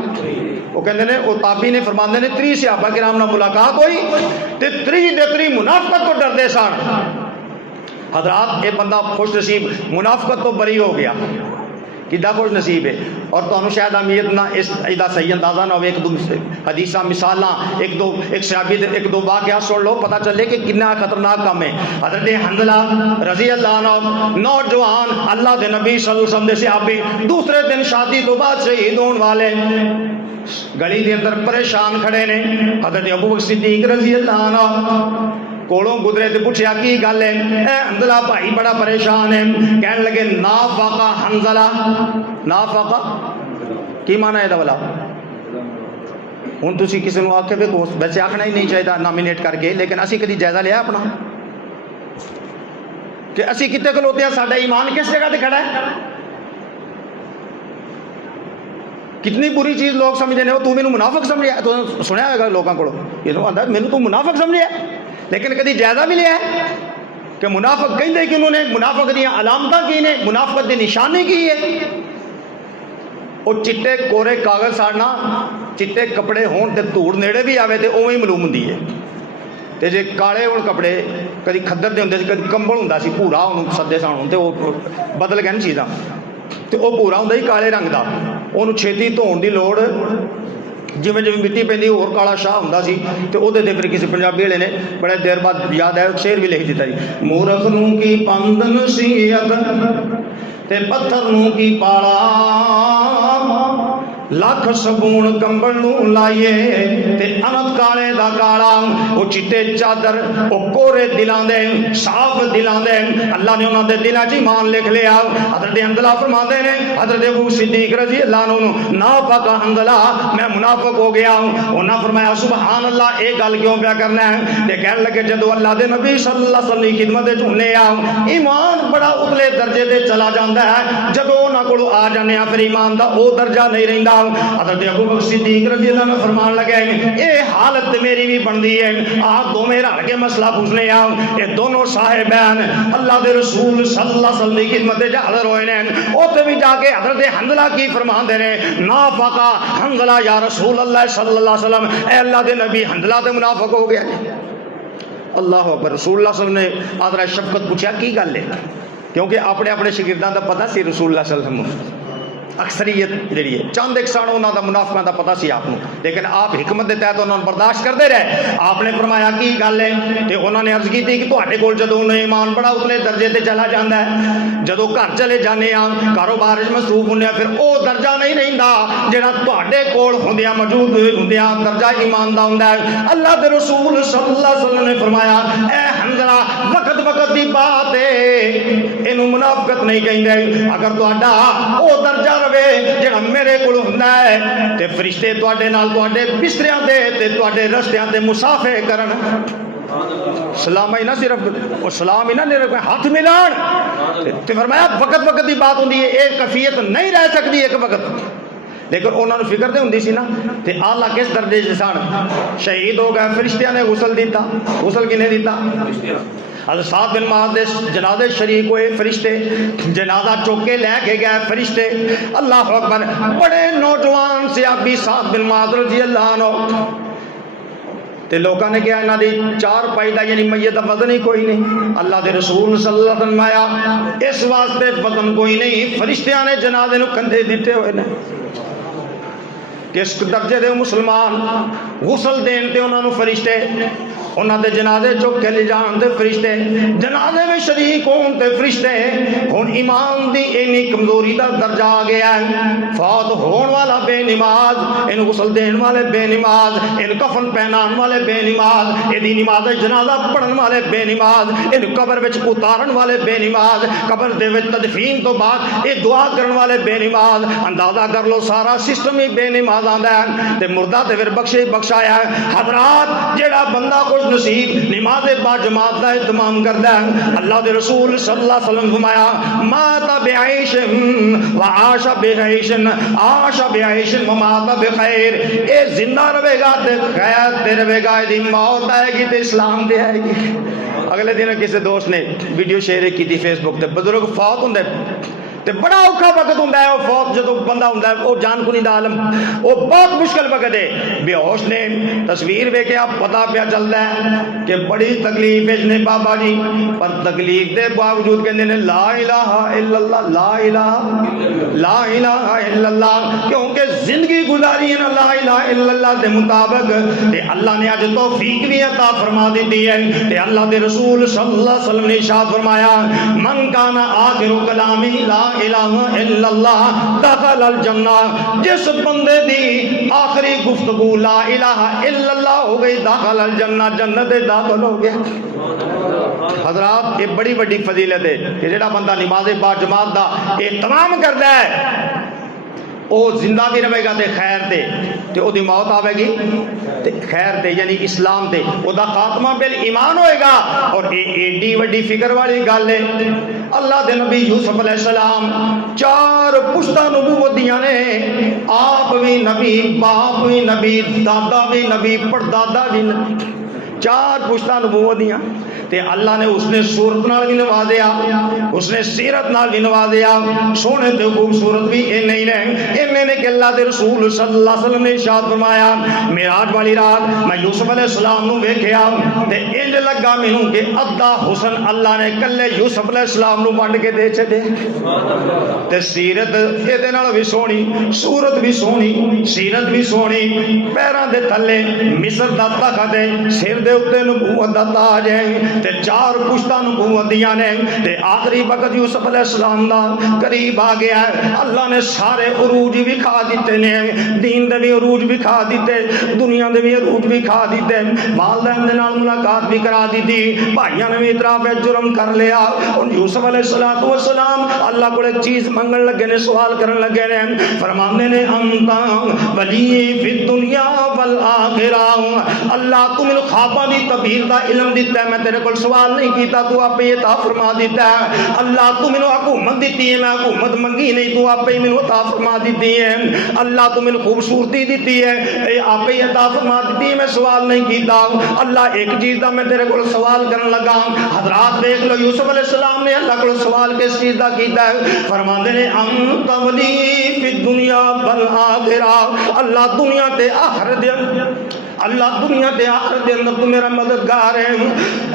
वो कहते हैं, वो ताबी ने फरमाते हैं 3 सहाबा किराम नाल मुलाकात हुई ते 3 दे 3 मुनाफिकत तो डरदे सन। हजरात, ये बंदा खुश नसीब मुनाफिकत तो बरी हो गया, कितना खुश नसीब है। और तो शायद अमीर ना इसका सही अंदाजा ना हो, एक दो हदीसा मिसाल एक सहाबी एक दो वाक़या सुन लो, पता चले कि कितना खतरनाक काम है। हज़रत हंज़ला रज़ी अल्लाह अन्हु नौजवान अल्लाह के नबी सल्लल्लाहु अलैहि वसल्लम दे सहाबी, दूसरे दिन शादी तो बाद शहीद होने वाले, गली के अंदर परेशान खड़े ने। हज़रत अबू बकर सिद्दीक रज़ी अल्लाह अन्हु कोलों गुजरे तो पूछया की गल है? हंज़ला भाई बड़ा परेशान है। कहने लगे नाफाका हंज़ला। नाफाका की माना है वाला? हुण तुसीं किसी नूं आखे वे वैसे आखना ही नहीं चाहिए नॉमिनेट करके, लेकिन असीं कदी जायजा लिया अपना कि असीं कित्थे खलोते हैं, साडा ईमान किस जगह ते खड़ा है? कितनी बुरी चीज़ लोग समझते हैं। तू मैनू मुनाफिक समझिया, तो सुनिया होगा लोगों को ये आंदा मैनू तू मुनाफिक समझिया, लेकिन कभी जायजा भी लिया है कि मुनाफिक कहते कि उन्होंने मुनाफिक दी अलामत की ने, मुनाफिक की निशानी की है। वो चिट्टे कोरे कागज साड़ना, चिट्टे कपड़े होण ते धूड़ नेड़े भी आवे तो उवें ही मालूम हुंदी है। तो जे काले होण कपड़े, कभी खद्दर दे हुंदे सी, कभी कंबल हुंदा सी, भूरा उहनूं सद्दे सन, तो वो बदल गए चीज़ां, तो वह भूरा हुंदा ही काले रंग का, उहनूं छेती धोण की लोड़ जिमें जिमें मिट्टी पैंदी होर काला शाह हुंदा सी ते ओहदे ते फिर किसी पंजाबी वाले ने बड़े देर बाद याद आया शेर भी लिख दिता जी, मूरख नूं की पंद नसीहत ते पत्थर नूं की पाला, लख सबून कंबल नूं लाइए ते अनत काले दा काला। वो चिट्टे चादर वो कोरे दिलां दे साफ दिलां दे अल्लाह ने उन्हां दे दिलां च ईमान लिख लिया। हज़रत हंज़ला फरमाते ने हज़रत अबू सिद्दीक रज़ी अल्लाह अन्हु नाफक हंज़ला मैं मुनाफिक हो गया हूं। उन्हां फरमाया सुभान अल्लाह ये गल क्यों पिया करना है? ते कहन लगे जदों अल्लाह दे नबी सल्लल्लाहु अलैहि वसल्लम की खिदमत विच हुंदे आ ईमान बड़ा उतले दर्जे ते चला जांदा है, जदों उन्हां कोल आ जाने आ फिर ईमान दा ओ दर्जा नहीं रहिंदा। हज़रत अबू बकर सिद्दीक रज़ी अल्लाह अन्हु फरमान लगे ये हालत मेरी भी बनती है, आप दोवें रल के मसला पूछने आओ। ये दोनों साहिबान अल्लाह दे रसूल सल्लल्लाहु अलैहि वसल्लम की खिदमत में हाज़िर होए ने। उत्थे भी जाके हज़रत हंज़ला की फरमांदे ने नाफका हंज़ला या रसूल अल्लाह सल्लल्लाहु अलैहि वसल्लम, ए अल्लाह दे नबी हंज़ला ते मुनाफिक हो गया। अल्लाह अकबर। रसूलुल्लाह सल्लल्लाहु अलैहि वसल्लम ने आदरा शफकत पूछा की गल है, क्योंकि अपने अपने शागिर्दां दा पता सी रसूलुल्लाह सल्लल्लाहु अलैहि वसल्लम अक्सरियत जी है चंद एक सन उन्होंने मुनाफिकों का पता सी आपको, लेकिन आप हिकमत के तहत उन्होंने बर्दाश्त करते रहे। आपने फरमाया की गल है तो उन्होंने अर्ज की थी कि तुहाडे कोल जदों ईमान बड़ा उतले दर्जे ते चला जाता है, जदों घर चले जाने कारोबार मसरूफ होंगे फिर वो दर्जा नहीं रहिंदा जिहड़ा तुहाडे कोल हुंदियां मौजूद हुंदियां दर्जा ईमान दा हुंदा है। अल्लाह दे रसूल सल्लल्लाहु अलैहि वसल्लम ने फरमाया ए हंज़ला वक्त वक्त की बात है, इनू मुनाफिकत नहीं कहिंदे। अगर तुहाडा वो दर्जा रवे जेड़ा मेरे कोल हुंदा है ते फरिश्ते तुहाडे नाल तुहाडे बिस्तरियां दे ते तुहाडे रस्तियां ते मुसाफे करन। सलाम ही ना सिर्फ वो सलाम ही ना सिर्फ हाथ मिलान ते फरमाया वक्त वक्त की बात होंदी है, एक कफियत नहीं रह सकती एक वक्त। लेकिन उन्होंने फिक्र तो होंदी सी ना ते आला किस दर्जे से सन, शहीद हो गए फरिश्तियां ने गुसल दिता। गुसल किने दिता? हज़रत साद बिन मुआज़ दे जनाजे शरीक हुए फरिश्ते, जनाजा चुक के लैके गए फरिश्ते। अल्लाह अकबर। बड़े नौजवान सहाबी साद बिन मुआज़ रज़ी अल्लाह अन्हु ते लोगों ने कहा इन्हां दी चार पाई दा यानी मैयत दा वजन ही कोई नहीं। अल्लाह दे रसूल सल्लल्लाहु अलैहि वसल्लम आया इस वास्ते वजन कोई नहीं, फरिश्तियां ने जनाजे नूं कंधे दिते हुए ने। किस दर्जे दे मुसलमान गुसल देन ते उन्होंने फरिश्ते उन्होंने जनाजे चुक के ले जान ते फरिश्ते जनाजे में शरीक होन ते फरिश्ते। हुण ईमान दी इन्नी कमजोरी दा दर्जा आ गया है, फौत होने वाला बेनमाज, इन गुसल देने वाले बेनमाज, इन कफन पहनाने वाले बेनमाज, इहदी नमाज जनाजा पढ़न वाले बेनमाज, इन कब्र विच उतारन वाले बेनमाज, कब्र दे विच तदफीन तो बाद ये दुआ करने वाले बेनमाज। अंदाजा कर लो सारा सिस्टम ही बेनमाज आंदा है ते मुर्दा ते फिर बख्शे बख्शाया है। हज़रात जेड़ा बंदा खुश नसीब नमाज बा जमात का इत्माम करता है, अल्लाह के रसूल सल्लल्लाहु अलैहि वसल्लम फरमाया माता बेआइशन व आशा बेआइशन, आशा बेआइशन व माता बेखैर। ये जिंदा रहेगा ते खैर ते रहेगा, यदि मौत आएगी तो इस्लाम दे आएगी। अगले दिन किसी दोस्त ने वीडियो शेयर की थी फेसबुक पे, बुजुर्ग फौत होंदे ते बड़ा औखा वक्त होंदा है। फौत जो बंदा होंदा है वो जानकुनी दा आलम, वो बहुत मुश्किल वक्त है। बेहोश ने तस्वीर वेख्या पता पिया चलता है कि बड़ी तकलीफ ने बाबा जी, पर तकलीफ के बावजूद कहते हैं ला इलाहा इल्लल्लाह, ला इलाहा इल्लल्लाह, क्योंकि जिंदगी गुजारी है ना ला इलाहा इल्लल्लाह के मुताबिक। अल्लाह ने अज तौफीक भी अता फरमा दी है। अल्लाह के रसूल सल्लल्लाहु अलैहि वसल्लम ने इरशाद फरमाया मन काना आखिरु कलामी ला इलाहा इल्लल्लाह दखल अल जन्नह। जिस बंदे दी आखिरी गुफ्तगू ला इलाहा इल्लल्लाह हो गई दाखिल अल जन्नह, जन्नत में दाखिल हो गया। हजरात ये बड़ी बड़ी फजीलत है कि जेड़ा बंदा नमाज बा जमात दा एहतमाम करता है वो जिंदा भी रहेगा तो खैर ते ओदी मौत आवेगी ते खैर ते यानी इस्लाम ते ओदा खात्मा बिल ईमान होएगा। और ये एडी वड्डी फिक्र वाली गल है। अल्लाह दे नबी यूसुफ अलैहिस्सलाम चार पुश्तां नबूवत दियां ने, आप भी नबी, बाप भी नबी, दादा भी नबी, परदादा भी नबी, चार पुश्तां नबूवत दियां। ते अल्लाह ने उसने सूरत नाल भी नवाजिया, उसने सीरत नाल भी नवाजिया। सोने ते खूबसूरत भी ये नहीं ने कि अल्लाह दे रसूल सल्लल्लाहु अलैहि वसल्लम ने इरशाद फरमाया मेराज वाली रात मैं यूसुफ अलैहिस्सलाम नूं वेखिया ते इंज लगा मैनू कि अद्धा हुसन अल्लाह ने कल्ले यूसुफ अलैहिस्सलाम नूं वंड के दे छड्डे। ते सीरत इहदे नाल भी सोहनी, सूरत भी सोहनी, सीरत भी सोहनी, पैरां दे थल्ले मिस्र दा तखत है, सिर दे उत्ते नबूवत दा ताज है ते चार पुश्तां नबूवत दियां ने ते आखिरी वक्त यूसुफ अलैहिस्सलाम दा करीब आ गया है। अल्लाह ने सारे उरूज भी खा दिते ने, दीन दे भी उरूज भी खा दिते, दुनिया दे भी उरूज भी खा दिते, वालिदैन दे नाल मुलाकात भी करा दी थी, भाइयों ने भी इतराफ जुर्म कर लिया। और यूसुफ अलैहिस्सलातु वस्सलाम अल्लाह को एक चीज मंगन लगे ने, सवाल करन लगे ने, फरमांदे ने अंता वली फि दुनिया वल आखिरा, अल्लाह तू मैनू ख्वाबां दी तबीर दा इल्म दिता है, मैं तेरे कोल सवाल नहीं कीता, तू आपे अता फरमा दिता है। अल्लाह तू मैनू हुकूमत दी है, मैं हुकूमत मंगी नहीं, तू आपे ही मैनू अता फरमा दी है। अल्लाह तू मैनू खूबसूरती दी है, आपे ही अता फरमा दी है, मैं सवाल नहीं कीता। अल्लाह एक चीज दा मैं तेरे कोल सवाल करन लगा। हजरात देख लो यूसुफ अलैहिस्सलाम ने अल्लाह को सवाल किस चीज दा कीता है। फरमांदे ने अंत वली फि दुनिया वल आखिरा, अल्लाह दुनिया ते आखिरत दे अंदर, अल्लाह दुनिया ते आखिरत दे अंदर तू मेरा मददगार है।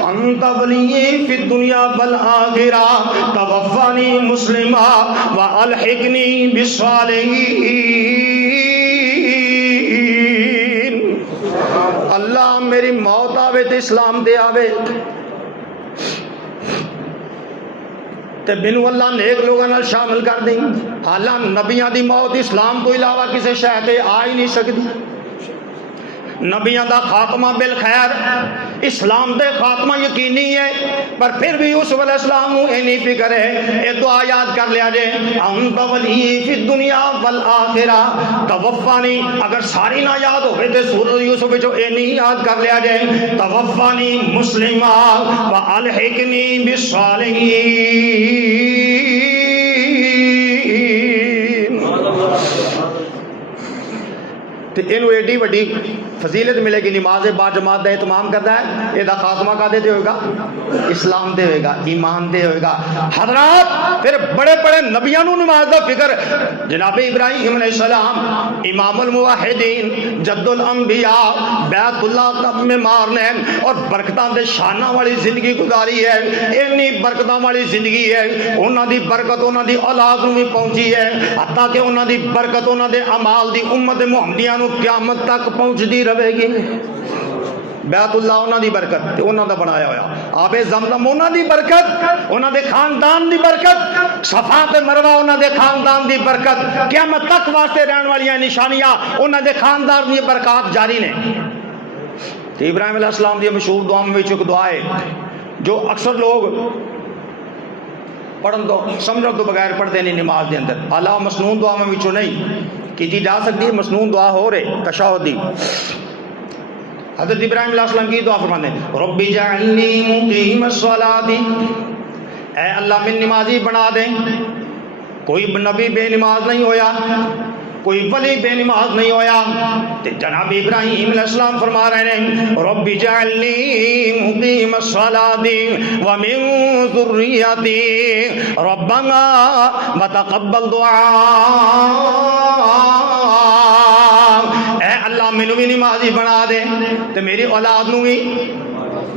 अंत वली फि दुनिया वल आखिरा तवफ़्फ़नी मुस्लिमा व अलहिकनी बिस्सालिहीन, अल्लाह मेरी मौत आवे तो इस्लाम दे आवे ते बिनु अल्लाह नेक लोगों नाल शामिल कर दी। हालां नबियां दी मौत इस्लाम तो इलावा किसी शय ते आ ही नहीं सकती। नबियां दा खात्मा बिल खैर, इस्लाम दे खात्मा यकीनी है, पर फिर भी यूसुफ अलैहिस्सलाम नूं इन्नी फिक्र है। ये दुआ याद कर लिया जे, अंत वली फि दुनिया वल आखिरा तवफ़्फ़नी, अगर सारी ना याद होवे ते सूरत यूसुफ विचों इन्नी याद कर लिया जे, तवफ़्फ़नी मुस्लिमा व अलहिकनी बिस्सालिहीन। ते इनू एडी वड्डी फजीलत मिलेगी, नमाज बाजमात का एहतमाम करता है, यदा खात्मा कादे ते होएगा, इस्लाम ते होएगा, ईमान ते होएगा। हजरात फिर बड़े बड़े नबियां नूं नमाज दा फिक्र, जनाब इब्राहिम अलैहिस्सलाम इमामुल मुवहिदीन जद्दुल अंबिया बैतुल्लाह में मारने और बरकतां दे शाना वाली जिंदगी गुजारी है। इन्नी बरकतां वाली जिंदगी है, उन्हां दी बरकत उन्हां दी औलाद नूं भी पहुंची है, हत्ता कि उन्हां दी बरकत उन्हां दे अमाल दी उम्मत मुहम्मदिया नूं क़यामत तक पहुंचदी रहेगी। बैतुल्लाह उन्हां दी बरकत ते उन्हां दा बनाया होया, आबे ज़मज़म उन्हां दी बरकत, उन्हां दे खानदान दी बरकत, सफा ते मरवा उन्हां दे खानदान दी बरकत, क़यामत तक वास्ते रहने वाली निशानियां उन्हां दे खानदान दी बरकत जारी ने। ते इब्राहिम अलैहिस्सलाम दी मशहूर दुआ में एक दुआ है जो अक्सर लोग पढ़न तो समझण तो बगैर पढ़ते नहीं नमाज के अंदर। अला मसनून दुआ में विचों नहीं की जा सकती, मसनून दुआ हो रहे तशहुद दी। हज़रत इब्राहिम अलैहिस्सलाम की दुआ फरमाते हैं, रब्बी जअलनी मुक़ीमस्सलाती, ऐ अल्लाह में नमाजी बना दे। कोई नबी बेनमाज नहीं होया, कोई वली बेनमाज नहीं होया। ते जनाब इब्राहिम अलैहिस्सलाम फरमा रहे हैं, रब्बी जअलनी मुक़ीमस्सलाती व मिन ज़ुर्रियती रब्बना व तक़ब्बल दुआ। अल्लाह मैनू भी नमाजी बना दे ते मेरी औलाद नू भी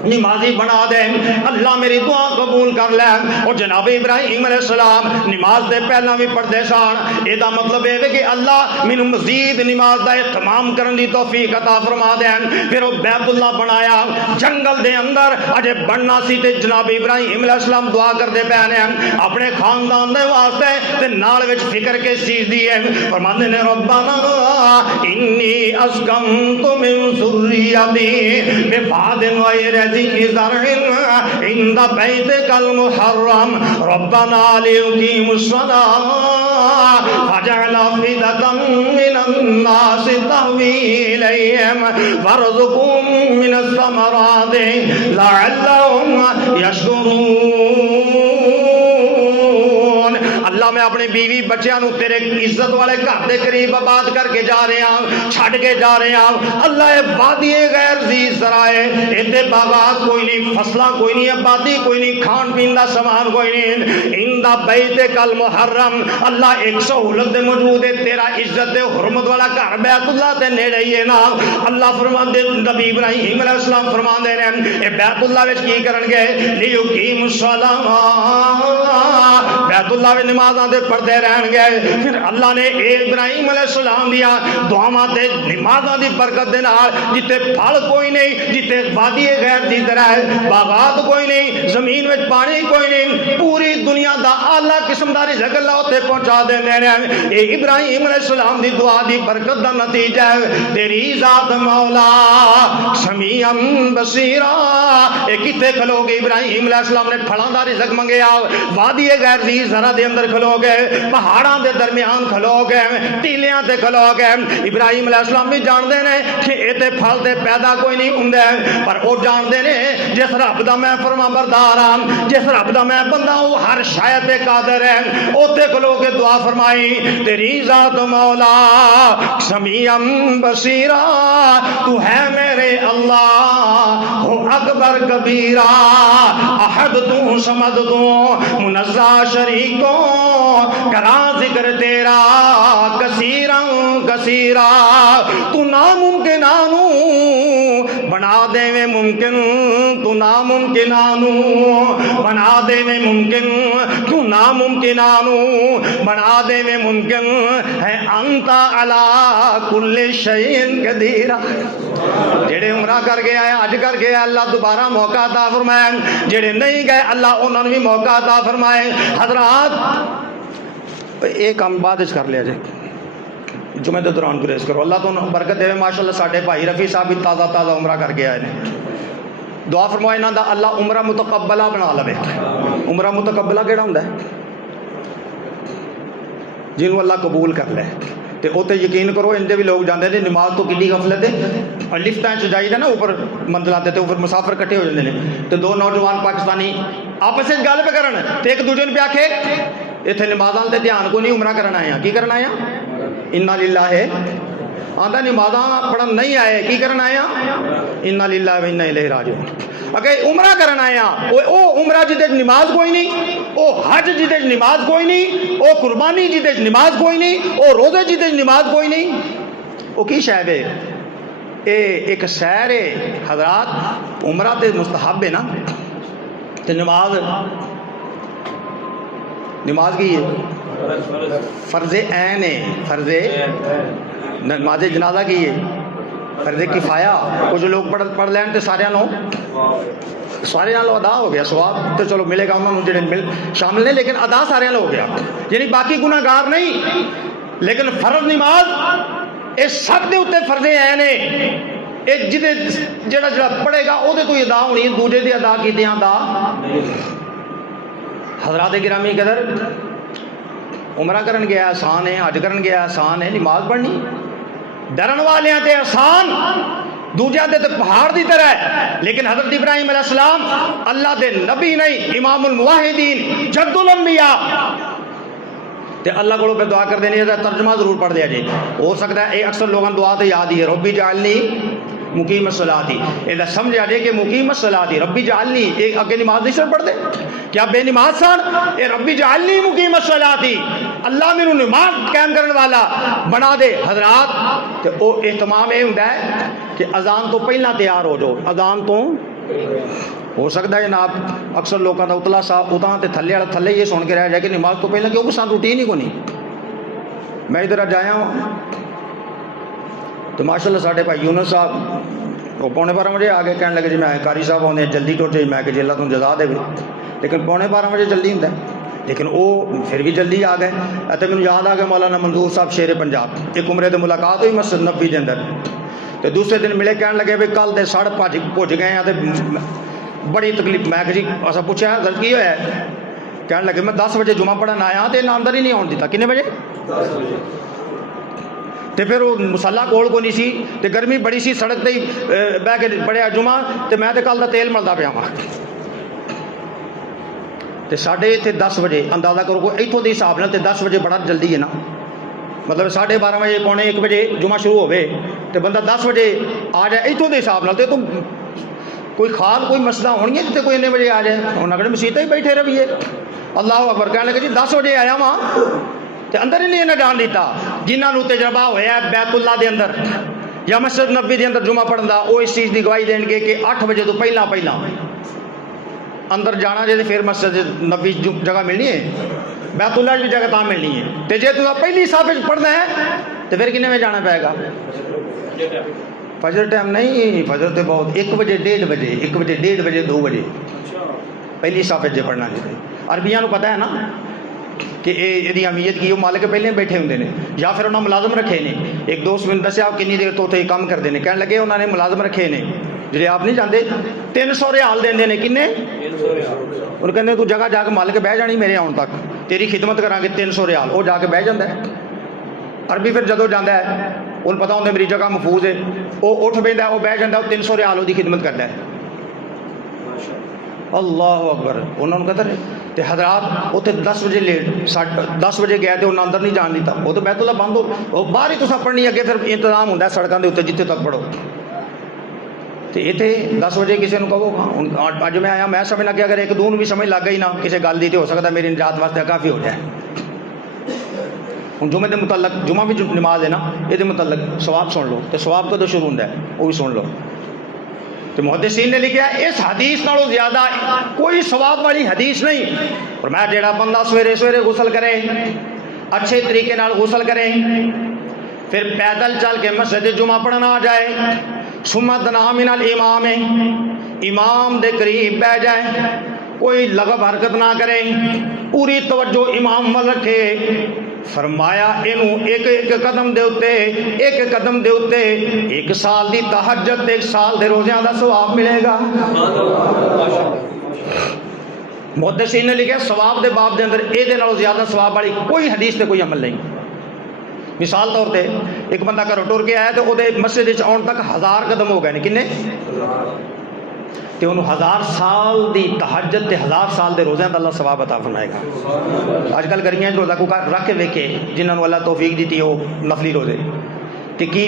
नमाजी बना दे, अल्लाह मेरी दुआ कबूल कर ले। और जनाब इब्राहिम अलैहिस्सलाम नमाज दे पहला भी पढ़ते सन। एदा मतलब है कि अल्लाह मैनू मजीद नमाज का एहतमाम करने की तौफीक अता फरमा देन। फिर वो बैतुल्लाह बनाया जंगल दे अंदर, अजे बनना सी ते जनाब इब्राहिम अलैहिस्सलाम दुआ करते पे ने अपने खानदान दे वास्ते ते नाल विच फिक्र किस चीज दी है। फरमांदे ने रब्बाना इन्नी अस्कंतु मिन ज़ुर्रियती बिवादिन गैरि ज़ी ज़रअन इंद बैतिकल मुहर्रम रब्बाना लियुक़ीमुस्सलाह फजअल अफ़इदतम मिनन नास तहवी इलैहिम वरज़ुक़हुम मिनस समराति लअल्लहुम यशकुरून। अल्लाह मैं अपनी बीवी बच्चों को तेरे इज्जत वाले घर के करीब आबाद करके जा रहा, छड़ के जा रहा। अल्लाह वादी गैर जी जराए, इतने बागात कोई नहीं, फसला कोई नहीं, आबादी कोई नहीं, खान पीन का सामान कोई नहीं। इंदा बैत कल मुहर्रम, अल्लाह एक सहूलत दे मौजूद है, तेरा इज्जत दे हुरमत वाला घर बैतुल्लाह ते नेड़े ही है ना। अल्लाह फरमाते, नबी इब्राहीम अलैहिस्सलाम फरमाते हैं ये बैतुल्लाह विच की करनगे, लियुकीमुस्सलाह, बैतुल्लाह विच नमाज़ां दे पढ़दे रहणगे। फिर अल्लाह ने इब्राहीम अलैहिस्सलाम दिया दुआवां ते नमाज़ां दी बरकत दे नाल, जिथे फल कोई नहीं, जिथे वादी गैर दी तरह है, बागात कोई नहीं, जमीन में पानी कोई नहीं, पूरी दुनिया दा आला किस्म दा रिज़्क़ अल्लाह उत्थे पहुंचा देंदे ने। ये इब्राहीम अलैहिस्सलाम दी दुआ दी बरकत दा नतीजा है। तेरी ज़ात मौला समीअम बसीरा, ये किथे खलोगे? इब्राहीम अलैहिस्सलाम ने फलां दा रिज़्क़ मंगया, वादी गैर दी ज़रा दे अंदर खलोगे, पहाड़ां दे दरमियान खलोगे, टीलियां ते खलोगे। इब्राहीम अलैहिस्सलाम भी जानते हैं कि इतने फल ते पैदा कोई नहीं होंगे, पर वो जानते हैं जिस रब दा मैं फरमाबरदार हाँ, जिस रब दा मैं बंदा हूँ, हर शायद ते कादर है। उत्थे खलो के दुआ फरमाई, तेरी ज़ात मौला समीअम बसीरा, तू है मेरे अल्लाह हो अकबर कबीरा, अहद तू समद तू मुनज़्ज़ा शरीको, करा जिक्र तेरा कसीरा कसीरा, तू नामुमकिनानू बना देवे मुमकिन, तू नामुमकिनानू बना देवे मुमकिन, तू नामुमकिनानू बना देवे मुमकिन है, अंता अला कुल्ले शैइन कदीरा। जेड़े उमरा कर गए आए अज कर गए, अल्लाह दोबारा मौका अता फरमाए, जेड़े नहीं गए अल्लाह उन्होंने भी मौका अता फरमाए। हजरात एक काम बाद कर लिया जाए, जुमे के दौरान गुरेज करो, अल्लाह तो बरकत देवे। माशाअल्लाह साडे भाई रफ़ी साहब भी ताज़ा ताज़ा उमरा करके आए हैं, दुआ फरमाओ इन्हां दा अल्लाह उमरा मुतकब्बला बना लवे। उमरा मुतकब्बला केड़ा हुंदा है? जिन्हों अल्लाह कबूल कर ले। तो उत्ते यकीन करो इनके भी लोग जाते हैं, नमाज तो कितनी गफलत है। और लिफ्टां च जाइए ना ऊपर मंजिलों ते, तो फिर मुसाफिर इकट्ठे हो जाते हैं, तो दो नौजवान पाकिस्तानी आपस में गल पे करन, तो एक दूजे ने पे आखे इत्थे नमाज़ां ते ध्यान को नहीं, उमरा करन आया। की करन आया? इन्ना लिल्लाह आंदा नमाज़ां पढ़न नहीं आए, की करन आया? इन्ना लिल्लाह व इन्ना इलैहि राजिऊन। अगर उमरा करन आया, ओ उमरा जिदे नमाज कोई नहीं, ओ हज जिदे नमाज कोई नहीं, ओ कुर्बानी जिदे नमाज कोई नहीं, ओ रोजे जिदे नमाज कोई नहीं, ओ की शै है? ये एक सैर है हजरात। उमरा तो मुस्तहब है ना, तो नमाज की है? फर्ज ऐन है, फर्ज नमाज जनाजा की है, फर्ज किफाया। कुछ लोग पढ़ लैन तो सारे अदा हो गया, स्वाब तो चलो मिलेगा उन्होंने जो मिल शामिल नहीं, लेकिन अदा सारे हो गया, यानी बाकी गुनाहगार नहीं। लेकिन फर्ज नमाज ये सब के उत्ते फर्ज ऐन है, ये जिदे जेड़ा पढ़ेगा वो तो अदा होनी, दूजे की अदा की अदा। हजरात गिरामी कदर, उमरा करन गया आसान है, हज करन गया आसान है, नमाज पढ़नी डरन वालियां ते आसान, दूजा ते पहाड़ की तरह है। लेकिन हजरत इब्राहीम अलैहिस्सलाम अल्लाह दे नबी नहीं, इमामुल मुवाहिदीन जद्दुल अंबिया, ते अल्लाह को फिर दुआ कर देनी है। तर्जमा जरूर पढ़ लिया जी, हो सकता है ये अक्सर लोगों दुआ तो याद ही है, रब्बी जालनी मुकीम सलाती, ये समझ आ जाए कि मुकीम सलाती रब्बी जालनी, एक अगे नमाज नहीं सर पढ़ते क्या? बेनमाज सन, ये रब्बी जालनी मुकीम सलाती, अल्लाह मेनू नमाज कायम करने वाला बना दे। हजरात तो वो एहतमाम यह होंदा है कि अजान तो पहला तैयार हो जाओ, अजान तो हो सकता है जनाब अक्सर लोगों का उतला सा उतां ते थले वाला थले ये सुन के रह जाए कि नमाज तो पहला, क्योंकि सानू रूटीन ही को नहीं। मैं इधर अज आया तो माशाअल्लाह साढ़े भाई यूनुस साहब वो 12:15 बजे आ गए, कहने लगे जी मैं कारी साहब आने जल्दी टुर जाए, मैं कि जेला तुम जजा दे, लेकिन 12:15 बजे जल्दी होंगे, लेकिन वो फिर भी जल्दी आ गए। तो मैंने याद आ गया मौलाना मंजूर साहब शेरे पंजाब, एक उमरे से मुलाकात हुई मस्जिद नबी के अंदर, तो दूसरे दिन मिले, कहने लगे भी कल तो सड़ भुज गए हैं, तो बड़ी तकलीफ। मैं जी असा पूछा दर्द की होया? कहने लगे मैं 10 बजे जुमा पढ़न आया तो इन्हें अंदर ही नहीं आने दिता। कितने बजे? 10 बजे। तो फिर वो मसाला कोल को नहीं सी, तो गर्मी बड़ी सी, सड़क पर ही बह के पढ़िया जुमा, तो मैं तो कल का तेल मलदा पिया वहाँ। तो साढ़े इतने 10 बजे अंदाज़ा करो कोई इतों के हिसाब नाल, 10 बजे बड़ा जल्दी है ना, मतलब 12:30 बजे पौने 1 बजे जुमा शुरू हो, तो बंदा 10 बजे आ जाए इतों के हिसाब नाल, तो कोई खास कोई मसला होनी है जितने कोई इन्ने बजे आ जाए, उन्होंने कहना मसीत ही बैठे रहिए। अल्लाह अकबर कहने लगे जी 10 बजे आया वहाँ तो अंदर ही नहीं इन्हें जान दिता। जिन्होंने तजर्बा होया बैतुल्ला के अंदर या मस्जिद नबी के अंदर जुमा पढ़न का, वो इस चीज़ की गवाही देंगे कि 8 बजे तो पहला अंदर जाना जे, फिर मस्जिद नबी जगह मिलनी है, बैतुल्ला की जगह तां मिलनी है। तो जे तुम पहली साफ पढ़ना है तो फिर किन्ने में जाना पेगा? फजर टाइम नहीं, फजर तो बहुत 1 बजे 1:30 बजे 1 बजे 1:30 बजे 2 बजे पहली साफ जे पढ़ना जी। अरबिया को पता है ना कि ये अमीयत की, वो मालिक पहले बैठे होंगे ने या फिर उन्होंने मुलाजम रखे ने। एक दोस्त मैंने दसिया किन्नी देर तो उत्थे काम करते हैं, कह लगे उन्होंने मुलाजम रखे ने जे आप नहीं जानते 300 रियाल देंगे ने। किन्ने? और कहते तू जगह जाके मालिक बह जानी मेरे आने तक, तेरी खिदमत करांगे 300 रियाल। वो जाके बह जाता है। अरबी फिर जदों जाता है उन्हें पता होंगे मेरी जगह महफूज है, वो उठ बैठा, वो बह जाता, 300 रियाल की खिदमत करता है। अल्लाह अकबर। उन्होंने कहते रहे तो हजरात उत्थे 10 बजे लेट 10 बजे गए तो उन्हें अंदर नहीं जान दिता। वो तो बैतुल्ला बंद हो, बाहर ही तुम पढ़नी, अगे फिर इंतजाम होंगे सड़कों के उत्ते जिथे तक पढ़ो। तो इतने 10 बजे किसी को कहो अज मैं आया, मैं समझना कि अगर एक दून भी समझ लग गई ना किसी गल की, तो हो सकता मेरी निजात वास्ते काफ़ी हो जाए। हूँ जुमे के मुतलक, जुमा भी नमाज है ना, ये मुतलक सवाब सुन लो, तो सवाब कदों शुरू होंगे वो भी सुन लो। तो मुहद्दिसीन ने लिखा इस हदीस नालों ज़्यादा कोई सवाब वाली हदीस नहीं। और मैं जेड़ा बंदा सवेरे सवेरे गुसल करे, अच्छे तरीके नाल गुसल करे, फिर पैदल चल के मस्जिद जुमा पढ़ना आ जाए, सुम्मत नामिनल इमाम है, इमाम दे करीब बह जाए, कोई लगब हरकत ना करे, पूरी तवज्जो इमाम वल रखे। फरमाया इनू एक एक कदम दे उत्ते, एक कदम दे उत्ते 1 साल की तहज्जुद, 1 साल के रोज़ियां का सवाब मिलेगा। मुहद्दिसीन ने लिखा सवाब के बाब के अंदर ये नालों ज़्यादा सवाब वाली कोई हदीस से कोई अमल नहीं। मिसाल तौर पर एक बंदा घरों टुर के आया तो वो मस्जिद आने तक 1000 कदम हो गए। किन्ने? तो उन्होंने 1000 साल की तहज्जुद ते 1000 साल के रोज़ियां का अल्लाह सवाब अता फरमाएगा। अजकल गर्मियां रोज़ा को रख के वेखे जिन्होंने अल्लाह तौफीक दी वो नफली रोज़े कि की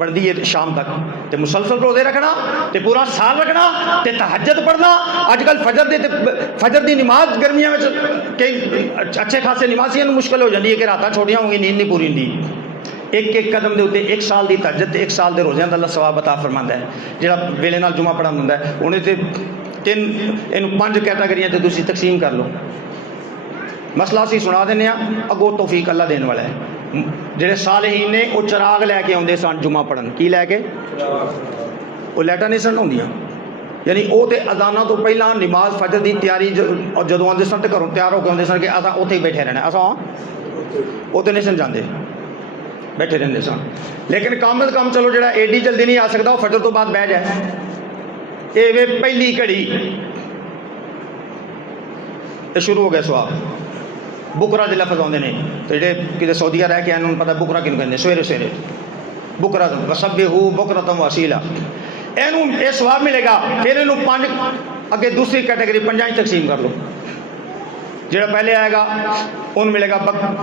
बनती है शाम तक, तो मुसलसल रोज़े रखना, तो पूरा साल रखना, तो तहज्जुद पढ़ना। अजकल फजर की नमाज गर्मियों में कई अच्छे खासे नमाजियों को मुश्किल हो जाती है कि रात छोटियां होंगी, नींद नहीं पूरी होंगी। एक एक कदम के उत्ते 1 साल की तहज्जुद, 1 साल के रोज़ियां का अल्लाह सवाब अता फरमाता है। जो वेले नाल जुमा पढ़न होंदा है उन्हें तो 5 कैटागरियां तो तुसीं तकसीम कर लो। मसला असीं सुना देने, अगों तौफीक अल्लाह देने वाला है। जेडे सालेहीन ने वो चिराग लैके आउंदे सन जुमा पढ़न, की लैके? वो लाइटां नहीं सन होंदियां, यानी वो तो अजाना तो पहला नमाज फजर की तैयारी जदों आते सन तो घरों तैयार होकर आते सन कि असां उत्थे ही बैठे रहना, असां वो तो नहीं सन जाते, बैठे रहते सन। लेकिन कम अज कम चलो जो एडी जल्दी नहीं आ सकता वो फजर तो बाद बह जाए। ये वे पहली घड़ी शुरू हो गया सवाब। बुकरा के लफज आते हैं तो जे कि सऊदीया रह के आए उन्होंने पता बुकरा किन कहते, सवेरे सवेरे बुकरा वसबे हू बुकरतम वसीला, इनू ये सवाब मिलेगा। फिर इनू 5 अगे दूसरी कैटेगरी 5 तकसीम कर लो। जो पहले आएगा उन्हें मिलेगा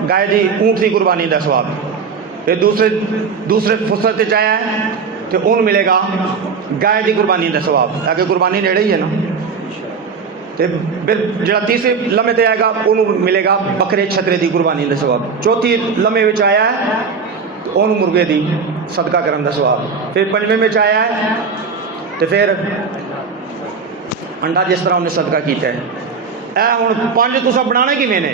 गाय की ऊँट की कुर्बानी का सवाब। फिर दूसरे फुसरत आया है तो उन्हें मिलेगा गाय की कुर्बानी का सवाब, आगे कुर्बानी नेड़े ही है ना। तो फिर जो तीसरे लम्हे से आएगा उन्होंने मिलेगा बकरे छतरे की कुर्बानी का सवाब। चौथी लम्हे में आया है तो उन्होंने मुर्गे की सदका करने का सवाब। फिर 5वें में आया है तो फिर अंडा जिस तरह उन्हें सदका किया है। यह हूँ 5 तुसा बनाने किमें ने,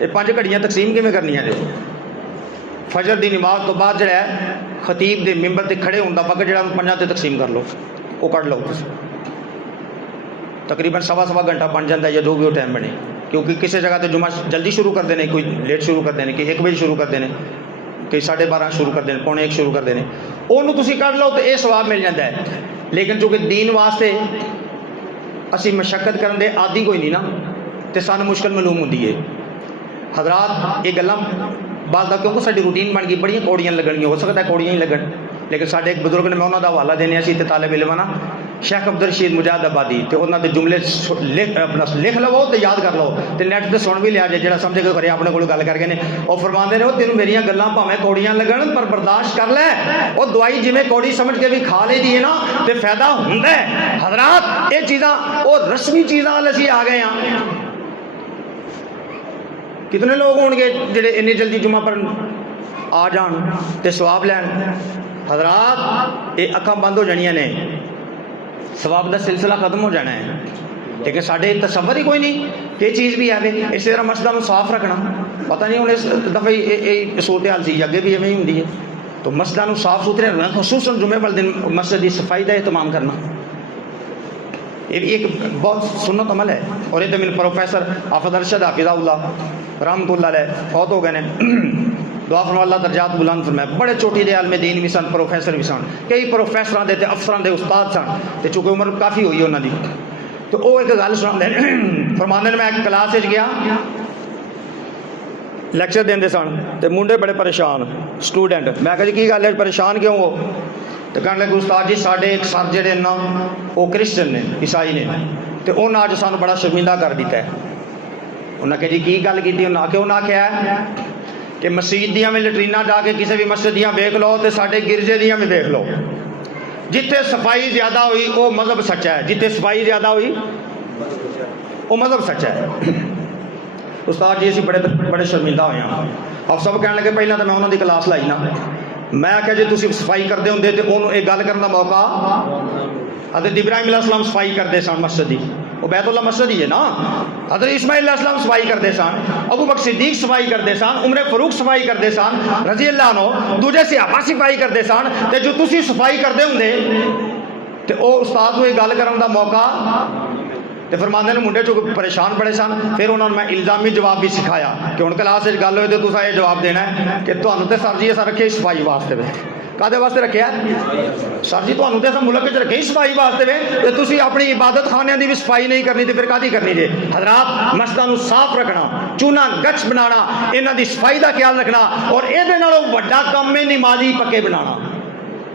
ये 5 घड़ियाँ तकसीम किमें करनियाँ जो फजर की नमाज तो बाद जो खतीब के मैंबर से खड़े होने का वक्त जो 5 से तकसीम कर लो, वो कढ़ लो। तकरीबन 1.25 घंटा बन जाता है या जो भी वो टाइम बने, क्योंकि किसी जगह तो जुमा जल्दी शुरू करते हैं, कोई लेट शुरू करते हैं, कि 1 बजे शुरू करते हैं, कि 12:30 शुरू करते हैं, पौने 1 शुरू करते हैं। उन्होंने तुसीं कढ़ लो तो यह सवाब मिल जाता है। लेकिन चूँकि दीन वास्ते असी मशक्कत करने दे आदि कोई नहीं ना, तो सानू मुश्किल मालूम होती है। हजरात ये गल्लां बाद क्योंकि साडी रूटीन बन गई, बड़ियां कौड़ियां लगनियां, हो सकता है कौड़ियां ही लगन, लेकिन साडे एक बजुर्ग ने, मैं उन्होंने हवाला देने इत्थे तालिब इल्म ना, शेख अब्दुल रशीद मुजाहिदाबादी तो उन्होंने जुमले अपना लिख लवो तो याद कर लो तो नैट पर सुन भी लिया जे जो समझे कि खरे अपने को गल करके ने वो फरमाते ने तेन मेरिया गल्लां भावें कौड़ियां लगन पर बर्दाश्त कर लै वो दवाई जिमें कौड़ी समझ के भी खा ली दी है ना तो फायदा होंदा है। हजरात ये चीज़ां वो रस्मी चीज़ां असीं आ गए हैं। कितने लोग होंगे जेडे इन्नी जल्दी जुम्मा पर आ जान ते सवाब लैन। हजरात ये अखां बंद हो जानियां ने, सवाब का सिलसिला खत्म हो जाना है। लेकिन साढ़े तसव्वुर ही कोई नहीं कि ये चीज़ भी है। इस तरह मस्जिद में साफ रखना, पता नहीं हूँ इस दफ़े ये सूरत हाल सी अगे भी इवें ही होंदी है। तो मस्जिद में साफ सुथरे रखना, खसूसन जुम्मे वाले दिन मस्जिद की सफाई का एहतमाम करना, ये भी एक बहुत सुन्नत अमल है। और ये तो मेरे प्रोफैसर हाफिज़ अरशद हाफिज़हुल्लाह रहमतुल्लाह अलैह फौत हो गए ने। दुआ फरमा अल्लाह दर्जात बुलंद फरमाए। बड़े चोटी दे आलमे दीन भी सन, प्रोफैसर भी सन, कई प्रोफैसर के अफसर के उस्ताद सन। तो चूँकि उम्र काफ़ी हुई उन्होंने, तो वो एक गल सुनाते फरमाते मैं एक क्लास गया लैक्चर देंदे सन तो मुंडे बड़े परेशान स्टूडेंट। मैं कहा जी की गल है परेशान क्यों हो? तो कहने लगे उस्ताद जी साढ़े एक सर जेडे ना वो क्रिश्चन ने, ईसाई ने, तो उन्हें अज सानू बड़ा शर्मिंदा कर दिता है। उन्हें कहा जी की गल की? उन्हें आख्या कि मसीत दियाँ भी लटरीना जाके किसी भी मस्जिद दियाँ वेख लो तो साढ़े गिरजे दियाँ भी वेख लो, जिथे सफाई ज़्यादा हुई वो मजहब सच्चा है, जिथे सफाई ज़्यादा हुई वो मजहब सच्चा है। उस्ताद जी असीं बड़े बड़े शर्मिंदा होए हाँ। अब सब कह लगे पहला तो मैं उन्होंने क्लास लाई ना, मैं आख्या जे तुसीं सफाई करते होंदे तो उन्होंने एक गल करने का मौका। हज़रत इब्राहिम अलैहिस्सलाम सफाई करते सन मस्जिद की, वो बैतुल्लाह मस्जिद ही है ना। हज़रत इस्माइल अलैहिस्सलाम सफाई करते सन, अबू बकर सिद्दीक सफाई करते सन, उमर फारूक सफाई करते सन रजी अल्लाह अन्हु, दूजे सहाबा सफाई करते सन। तो जो तुसीं सफाई करते होंदे तो वो उस्ताद को एक गल करने का मौका। तो फरमाते ने मुंडे चूँकि परेशान बड़े सन, फिर उन्होंने मैं इल्जामी जवाब भी सिखाया कि हुण क्लास गल होए तो तुसां ये जवाब देना है कि तुहानूं ते सर जी असां रखे सफाई वास्ते वे। कादे वास्ते रखे? सर जी तुहानूं ते असां मुल्क च रखे सफाई वास्ते वे, तो तुसीं अपनी इबादत खानियां दी भी सफाई नहीं करनी तो फिर कादी करनी जे? हजरात मस्जिदां नूं साफ रखना, चूना गच्छ बनाना, इन्हां दी सफाई का ख्याल रखना, और इहदे नालों वड्डा काम है नमाजी पक्के बनाना।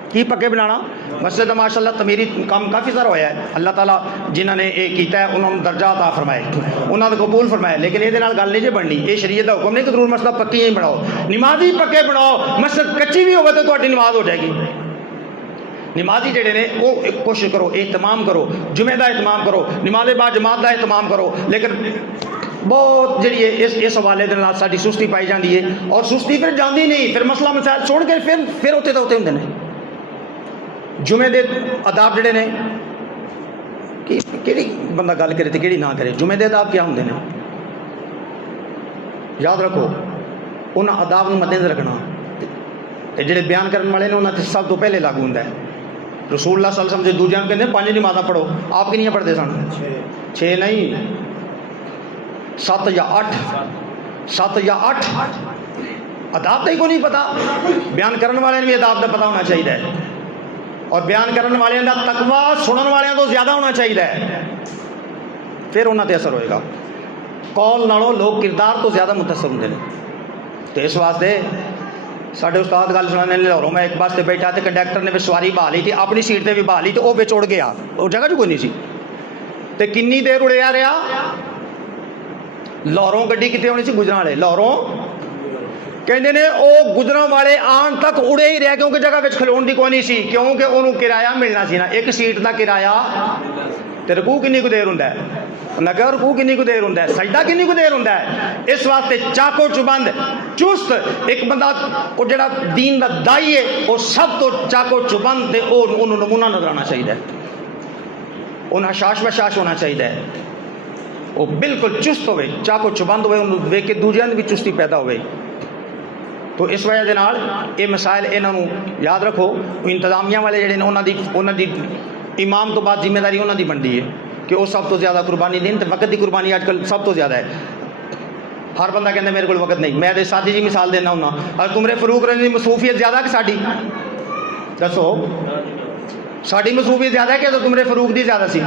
की पक्के बनाना? मस्जिद माशाअल्लाह तमीरी काम काफ़ी सारा होया है। अल्लाह ताला जिन्होंने ये किया है उन्होंने दर्जा अता फरमाए, उन्होंने कबूल फरमाए। लेकिन ये गल नहीं जे बननी, ये शरीयत का हुक्म नहीं कि जरूर मस्जिद पक्की ही बनाओ, नमाजी पक्के बनाओ। मस्जिद कच्ची भी हो तो तुहाडी नमाज हो जाएगी। नमाजी जेडे ने वो कोशिश करो, एहतमाम करो, जुमे का एहतमाम करो, नमाज बाद जमात का एहतमाम करो। लेकिन बहुत जी है इस हवाले के नाल साडी सुस्ती पाई जाती है, और सुस्ती फिर जाती नहीं, फिर मसला मसाइल छोड़ के फिर उत्ते तो उत्ते होंदे ने। जुमे दे आदाब जड़े ने कि बंदा गल करे तो कि ना करे, जुमे दे आदाब क्या होंदे ने याद रखो। उन्होंने आदाब को मद्देनजर रखना, तो जोड़े बयान करने वाले ने उन्होंने सब तो पहले लागू होंदा है। रसूलुल्लाह सल्लल्लाहु अलैहि वसल्लम दूजियां नूं कहंदे 5 नमाज़ां पढ़ो, आप कितनियां पढ़ते सन? 6 नहीं, 7 या 8, 7 या 8। आदाब तो ही को नहीं पता, बयान करने वाले ने भी आदाब का पता होना चाहिए, और बयान करने वाले का तकवा सुनने वाले तो ज़्यादा होना चाहिए, फिर उन्होंने असर होएगा। कौल नालों लोग किरदार तो ज़्यादा मुतासर होंगे ने। तो इस वास्ते साढ़े उस्ताद गल सुनाने लाहौरों मैं एक पास बैठा तो कंडक्टर ने सवारी बहा ली थी, अपनी सीट पर भी बहा ली, तो वह बिच उड़ गया, वो जगह च कोई नहीं सी। तो किन्नी देर उड़िया रहा? लाहौरों गड्डी कितने होनी सी? गुजरां वाले लाहौरों कहते ने वो गुजरां वाले आन तक उड़े ही रहा, क्योंकि जगह में खलोण की कोई नहीं सी, क्योंकि उन्होंने किराया मिलना सी ना, एक सीट का किराया। तो रकू किन्नी कुछ देर होंदा है? मैं कहा रकू किन्नी कुछ देर होंदा है? सजदा किन्नी कुछ देर होंदा है? इस वास्ते चाको चुबंद चुस्त एक बंदा वो जड़ा दीन का दाई है, वो सब तो चाको चुबंद ते उन्होंने नमूना नजर आना चाहिए, उन्हें हशाश बशाश होना चाहिए, वो बिल्कुल चुस्त होवे, चाको चुबंद होवे, उन्होंने वेख के दूजियां भी चुस्ती पैदा होवे। तो इस वजह के नाल ये मसाइल इन्हों याद रखो। इंतजामिया वाले जोड़े उन्होंने इमाम तो बाद जिम्मेदारी उन्होंने बनती है कि वो सब तो ज़्यादा कुर्बानी दें, तो वक्त की कुर्बानी अजकल सब तो ज़्यादा है। हर बंदा कहता मेरे को वक्त नहीं। मैं तो सादी जी मिसाल देना हूँ, अगर उमर फारूक की मसरूफियत ज़्यादा कि साड़ी? दसो, साड़ी मसरूफियत ज़्यादा है कि उमर फारूक की ज़्यादा सी?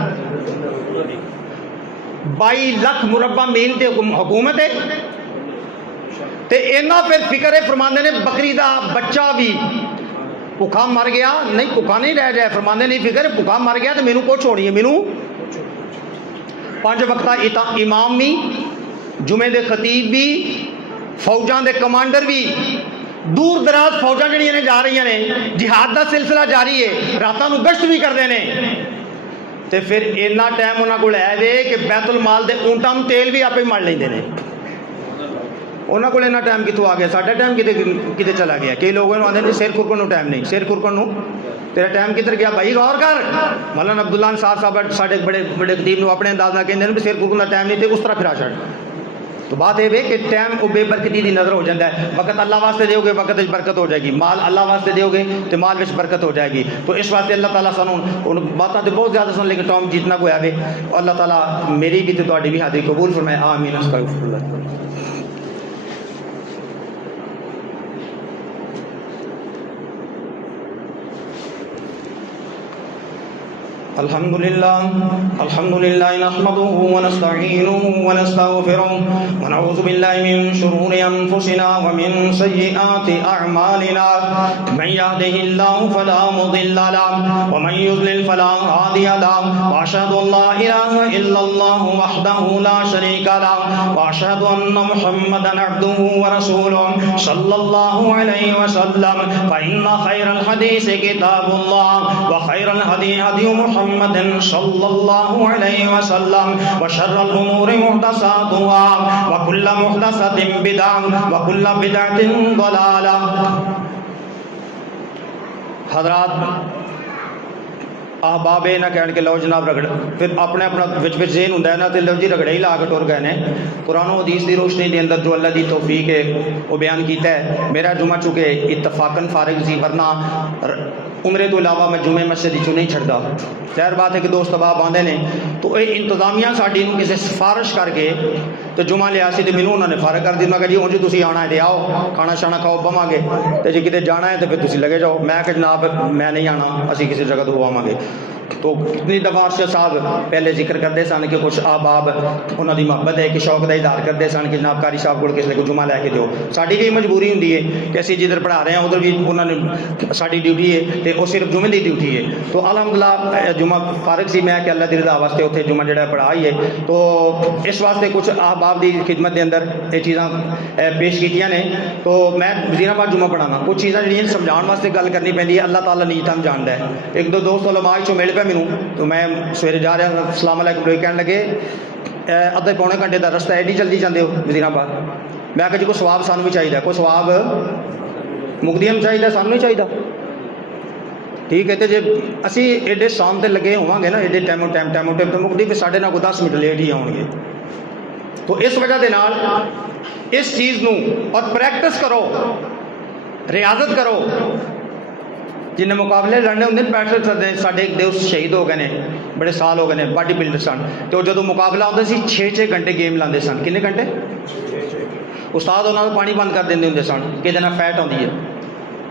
22 लाख मुरबा मील की हुकूमत है, तो इन्ना फिर फिक्र है। फरमाते ने बकरी का बच्चा भी भुखा मर गया नहीं, भुखा नहीं रह जाए, फरमाने नहीं फिक्र, भुखा मर गया तो मैनू कुछ होनी है, मैनू 5 वक्ता इमाम भी, जुमे दे खतीब भी, फौजां दे कमांडर भी, दूर दराज फौजां जड़ियां ने जा रही ने, जिहाद का सिलसिला जारी है, रातां नूं गश्त भी करते हैं, तो फिर इन्ना टाइम उन्होंने को है वे कि बैतुल माल के ऊंटां नूं तेल भी आपे मल लेंदे ने। उन्होंने को इन्ना टाइम कितों आ गया, साडा टाइम किते चला गया। कई लोग आते हैं सिर खुरकण नूं टाइम नहीं, सिर खुरकण नूं तेरा टाइम किधर गया भाई, गौर कर। मौलाना अब्दुल्ला अंसार साहब साडे बड़े बड़े खतीब नूं अपने अंदाज नाल कहंदे ने भी सिर खुरकण का टाइम नहीं, तो उस तरह फिरा छड़। तो बात यह है कि टाइम वो बेबरकती की नज़र हो जाता है। वक्त अल्लाह वास्ते दोगे, वक्त में बरकत हो जाएगी, माल अल्लाह वास्ते दोगे तो माल में बरकत हो जाएगी। तो इस वास्ते अल्लाह ताला सानू उन बातों तो बहुत ज़्यादा सुन, लेकिन टाइम जितना कोई आवे, अल्लाह ताला मेरी भी तो तुहाडी भी हाजिरी कबूल फरमाए, आमीन। अस्तगफिरुल्लाह। अल्हम्दुलिल्लाह नहमदुहु व नस्तईनुहु व नस्तगफिरुहु व नऊज़ु बिल्लाहि मिन शुरूरि अनफुसिना व मिन सय्यिआति अअमालिना मन यहदिहिल्लाहु फला मुदिल्ल लहु व मन युज़लिल फला हादिय लहु व अशहदु अन ला इलाहा इल्लल्लाह वहदहु ला शरीका लहु व अशहदु अन्न मुहम्मदन अब्दुहु व रसूलुहु सल्लल्लाहु अलैहि वसल्लम। फ इन्न खैरल हदीस किताबुल्लाह व खैरल हदी हदी मुहम्मद सल्लल्लाहु अलैहि वसल्लम व शर्रल उमूरि मुहदसातुहा व कुल्लु मुहदसतिन बिदअह व कुल्लु बिदअतिन दलालह। हज़रात ahbabe ना कह के लो जनाब रगड़, फिर अपने अपना विच जेन होंगे ना, तो लो जी रगड़े ही ला के टुर गए ने। कुरान हदीस की रोशनी के अंदर जो अल्लाह की तौफीक है वो बयान किया है। मेरा जुमा चुके इतफाकन फारिग सी, वरना उमरे तो इलावा मैं जुमे मस्जिद चू नहीं छड़ता। ज़ाहिर बात है कि दोस्त अहबाब आते हैं, तो ये इंतजामिया साड़ी किसी सिफारिश करके तो जुमा लिया सी, तो मैनू उन्होंने फारग कर दी। मैं कहा जी उंज तुसीं आना है तो आओ, खाना शाना खाओ बवांगे, तो जो कितने जाना है तो फिर तुसीं लगे जाओ। मैं कि जनाब मैं नहीं आना, असी किसी जगह तो आवांगे। तो कितनी दफा अर्शद साहब पहले जिक्र करते सन कि कुछ ahbab उन्होंने मुहब्बत है कि शौक का इजहार करते सन कि जनाब कारी साहब को किसी को जुमा लैके दो। साड़ी भी मजबूरी होंगी है कि असीं जिधर पढ़ा रहे हैं उधर भी उन्होंने साड़ी ड्यूटी है, तो सिर्फ जुमे की ड्यूटी है। तो अलहमदुलिल्लाह जुमा फारग सी मैं कि अल्लाह की रज़ा वास्ते उत्थे जुमा जो पढ़ा ही है। तो इस वास्ते कुछ ahbab की खिदमत के अंदर ये चीज़ा पेश कीतियां ने। तो मैं वज़ीराबाद जुमा पढ़ाना, कुछ चीज़ा जी समझाने वास्ते गल करनी पैंदी है। अल्लाह ताला नीयत हम जानता है। एक दो दोस्त उलमा चो मिल पे मैनू, तो मैं सवेरे जा रहा अस्सलाम वालेकुम कह लगे अद्धे पौने घंटे का रस्ता एडी जल्दी जाते हो वज़ीराबाद। मैं कहा जी कोई सवाब सानू भी चाहिए, कोई सवाब मुकदीम चाहिए, सानू नहीं चाहिए। ठीक है, तो जे असी एडे शाम से लगे होवांगे ना, एडे टाइमों टाइम तो मुकदी फिर साढ़े ना कोई 10 मिनट लेट ही आउणगे। तो इस वजह के नाल इस चीज़ नूं और प्रैक्टिस करो, रियाजत करो। जिन्हें मुकाबले लड़ने होंगे बैठे सकते, साढ़े एक दोस्त शहीद हो गए हैं, बड़े साल हो गए हैं, बॉडी बिल्डर सन। तो जो मुकाबला होता सी 6-6 घंटे गेम लाते सन। कितने घंटे? उस्ताद उन्होंने पानी बंद कर देंगे होंगे सन कि फैट आती है।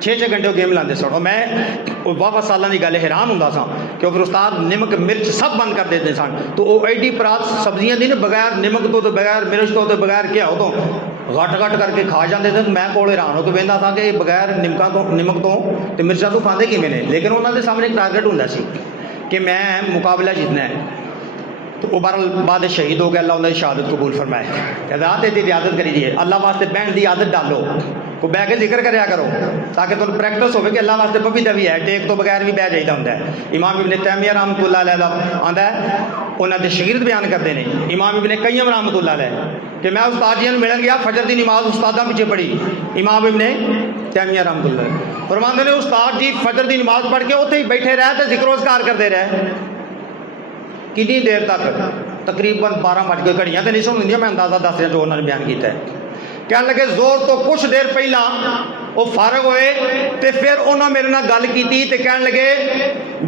6-6 घंटे गेम लाते सन। और मैं वाह सालों की गल हैरान होंगे सा कि फिर उस्ताद निमक मिर्च सब बंद कर देते सन। तो वह एडी परात सब्जियां दी ना बगैर निमक तो बगैर मिर्च तो बगैर घ्याओ तो घट करके खा जाते थे। मैं कोल हैरान हो के बहता था कि बगैर निमक तो मिर्चा तो खाते किमें ने। लेकिन उन्होंने सामने एक टारगेट होंगे सी कि मैं मुकाबला जीतना है। तो वो बहरहाल बाद शहीद हो गया, अल्लाह उन्होंने शहादत कबूल फरमाए। रात की इजाजत करीजिए, अल्लाह वास्ते बहन की आदत डालो, को बह के जिक्र कराया करो ताकि तुम प्रैक्टिस हो कि अल्लाह वास्ते पपीता भी है, टेक तो बगैर भी बह जाइदा होंदा है। इमाम इब्ने तैमिया रहमतुल्लाह अलैह दा आंदा है, उन्होंने शागिर्द बयान करते हैं इमाम इब्ने कय्यम रहमतुल्लाह अलैह कि मैं उस्ताद जी मिलन गया, फजर की नमाज उस्तादा पीछे पढ़ी। इमाम इब्ने तैमिया रहमतुल्लाह फरमाते ने उस्ताद जी फजर की नमाज पढ़ के उत्थे ही बैठे रहे तो जिक्र उज़कार करते रहे। कितनी देर तक? तकरीबन 12 बज के, घड़ियां तो नहीं सुन, मैं अंदाजा दस रहा जो उन्होंने बयान किया है। कह लगे जोर तो कुछ देर पहला वो फारग होए तो फिर उन्होंने मेरे नाल गल की तो कह लगे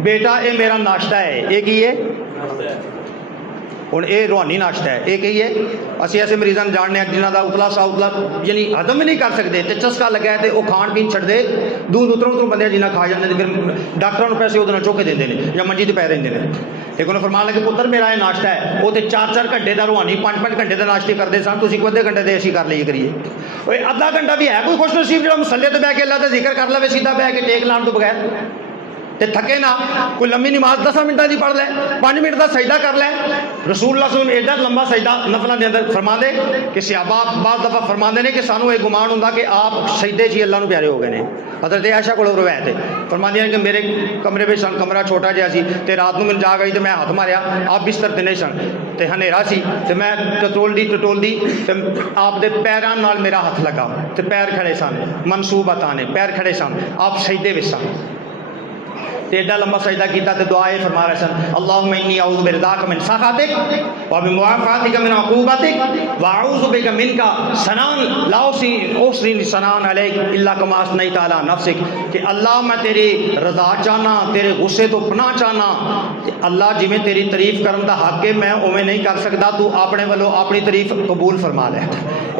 बेटा ये मेरा नाश्ता है। ये की है हुण? ये रूहानी नाश्ता है। ये की है? असी ऐसे मरीजों जानने जिन्हों का उतला सा उतला यानी हजम ही नहीं कर सकते, तो चस्का लगा है तो वह खाण पीन छड्डदे दूध उतरों उतरों बंदे जिन्ना खा जाते फिर डॉक्टरों पैसे वो चुक के देंगे ने या मंजी ते पै रहिंदे ने। एक उन्हें फरमान लगे पुत्र मेरा ये नाश्ता है वो तो 4-4 घंटे का रूहानी 5-5 घंटे का नाश्ते करते सन, तुसीं अद्धे घंटे के असीं कर लिए करिए। ओए अद्धा घंटा भी है कोई खुश नसीब जो मुसल्ले ते बह के अल्लाह दा जिक्र कर लवे सीधा बह के टेक लाने तो बगैर ते थके ना। कोई लंबी नमाज 10 मिनटा की पढ़ लै, 5 मिनट का सजदा कर लै। रसूल सल्लल्लाहु एडा लंबा सजदा नफलों के अंदर फरमाते कि सहाबा बाद दफा फरमाते हैं कि सानू एक गुमान होंदा कि आप सजदे च ही अल्लाह नूं प्यारे हो गए हैं। हज़रत आयशा को रवायत है फरमाती हैं कि मेरे कमरे में सन, कमरा छोटा जहा सी ते रात को मैंने जाग आई तो मैं हाथ मारिया आप बिस्तर ते नहीं सन ते हनेरा सी ते मैं टटोलदी ते आप दे पैरां नाल मेरा हाथ लगा ते पैर खड़े सन, मनसूबता ने पैर खड़े सन, आप सजदे विच सन ते एडा लंबा सजदा किया तो दुआ फरमा रहे सन अल्लाहुम्मा इन्नी अऊज़ु बिरिदाका मिन सख़तिक व बिमुआफ़ातिका मिन उक़ूबतिक व अऊज़ु बिका मिनका सनान ला उहसी सनान अलैक इल्ला कमा असनैता अला नफ्सिक कि अल्लाह मैं तेरी रज़ा चाहना, तेरे गुस्से तो पनाह चाहना। अल्लाह जिमें तेरी तारीफ करन दा हक है मैं उवें नहीं कर सकता, तू अपने वालों अपनी तारीफ कबूल फरमा लै।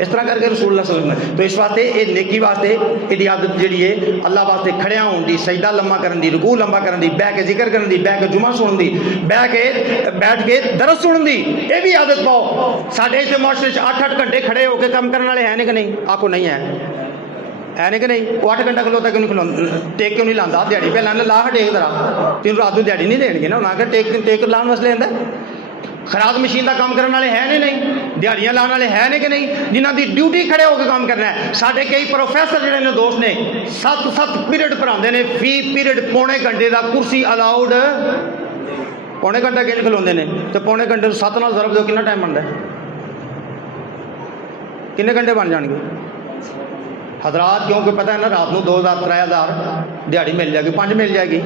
इस तरह करके रसूलुल्लाह सल्लल्लाहु अलैहि वसल्लम तो इस वास्ते ये नेकी वास्ते ये आदत जी है अल्लाह वास्ते खड़िया होने की, सजदा लम्मा करने की, रुकू लंबा करने की, बह के जिक्र करने की, बह के जुमा सुनने की, बैठ के दरस सुनने की, ये भी आदत पाओ। साढ़े इतने मुआशरे 8-8 घंटे खड़े होकर काम करने वाले हैं नहीं कि नहीं? आखो नहीं है नहीं कि नहीं? वो 8 घंटा खलोता क्यों नहीं खलो टेक क्यों नहीं लाता? दिहाड़ी पे लाने ला टेक तरह तीन रात को दिहाड़ी नहीं देंगे ना उन्हें टेक लाने वास्ते लेंदा। खराब मशीन का काम करने वाले है नहीं, दिहाड़ियाँ लाने वाले है नहीं कि नहीं, जिन्हों की ड्यूटी खड़े होकर काम करना है। साढ़े कई प्रोफैसर जोड़े ने दोस्त ने 7 पीरियड पढ़ाते हैं, फी पीरियड पौने घंटे का कुर्सी अलाउड, पौने घंटा किन खलोते हैं तो पौने घंटे 7 नाल ज़रब दो कितना टाइम बनता है? किन्ने घंटे बन जाएंगे हजरात? क्योंकि पता है ना रात को 2000-3000 दिहाड़ी मिल जाएगी, 5 मिल जाएगी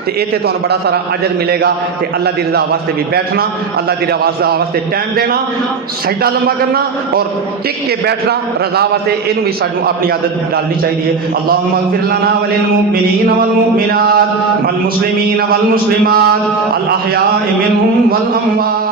तो ये तो बड़ा सारा अजर मिलेगा। तो अल्लाह की रज़ा वास्ते भी बैठना, अल्लाह की रज़ा वास्ते टाइम देना, सजदा लंबा करना और टिक के बैठना रज़ा वास्ते, इनू भी सानू अपनी आदत डालनी चाहिए। अल्लाहुम्मा अग़फ़िर लना व लिल मुमिनीन वल मुमिनात वल मुस्लिमीन वल मुस्लिमात अल अहयाइ मिनहुम वल अमवात।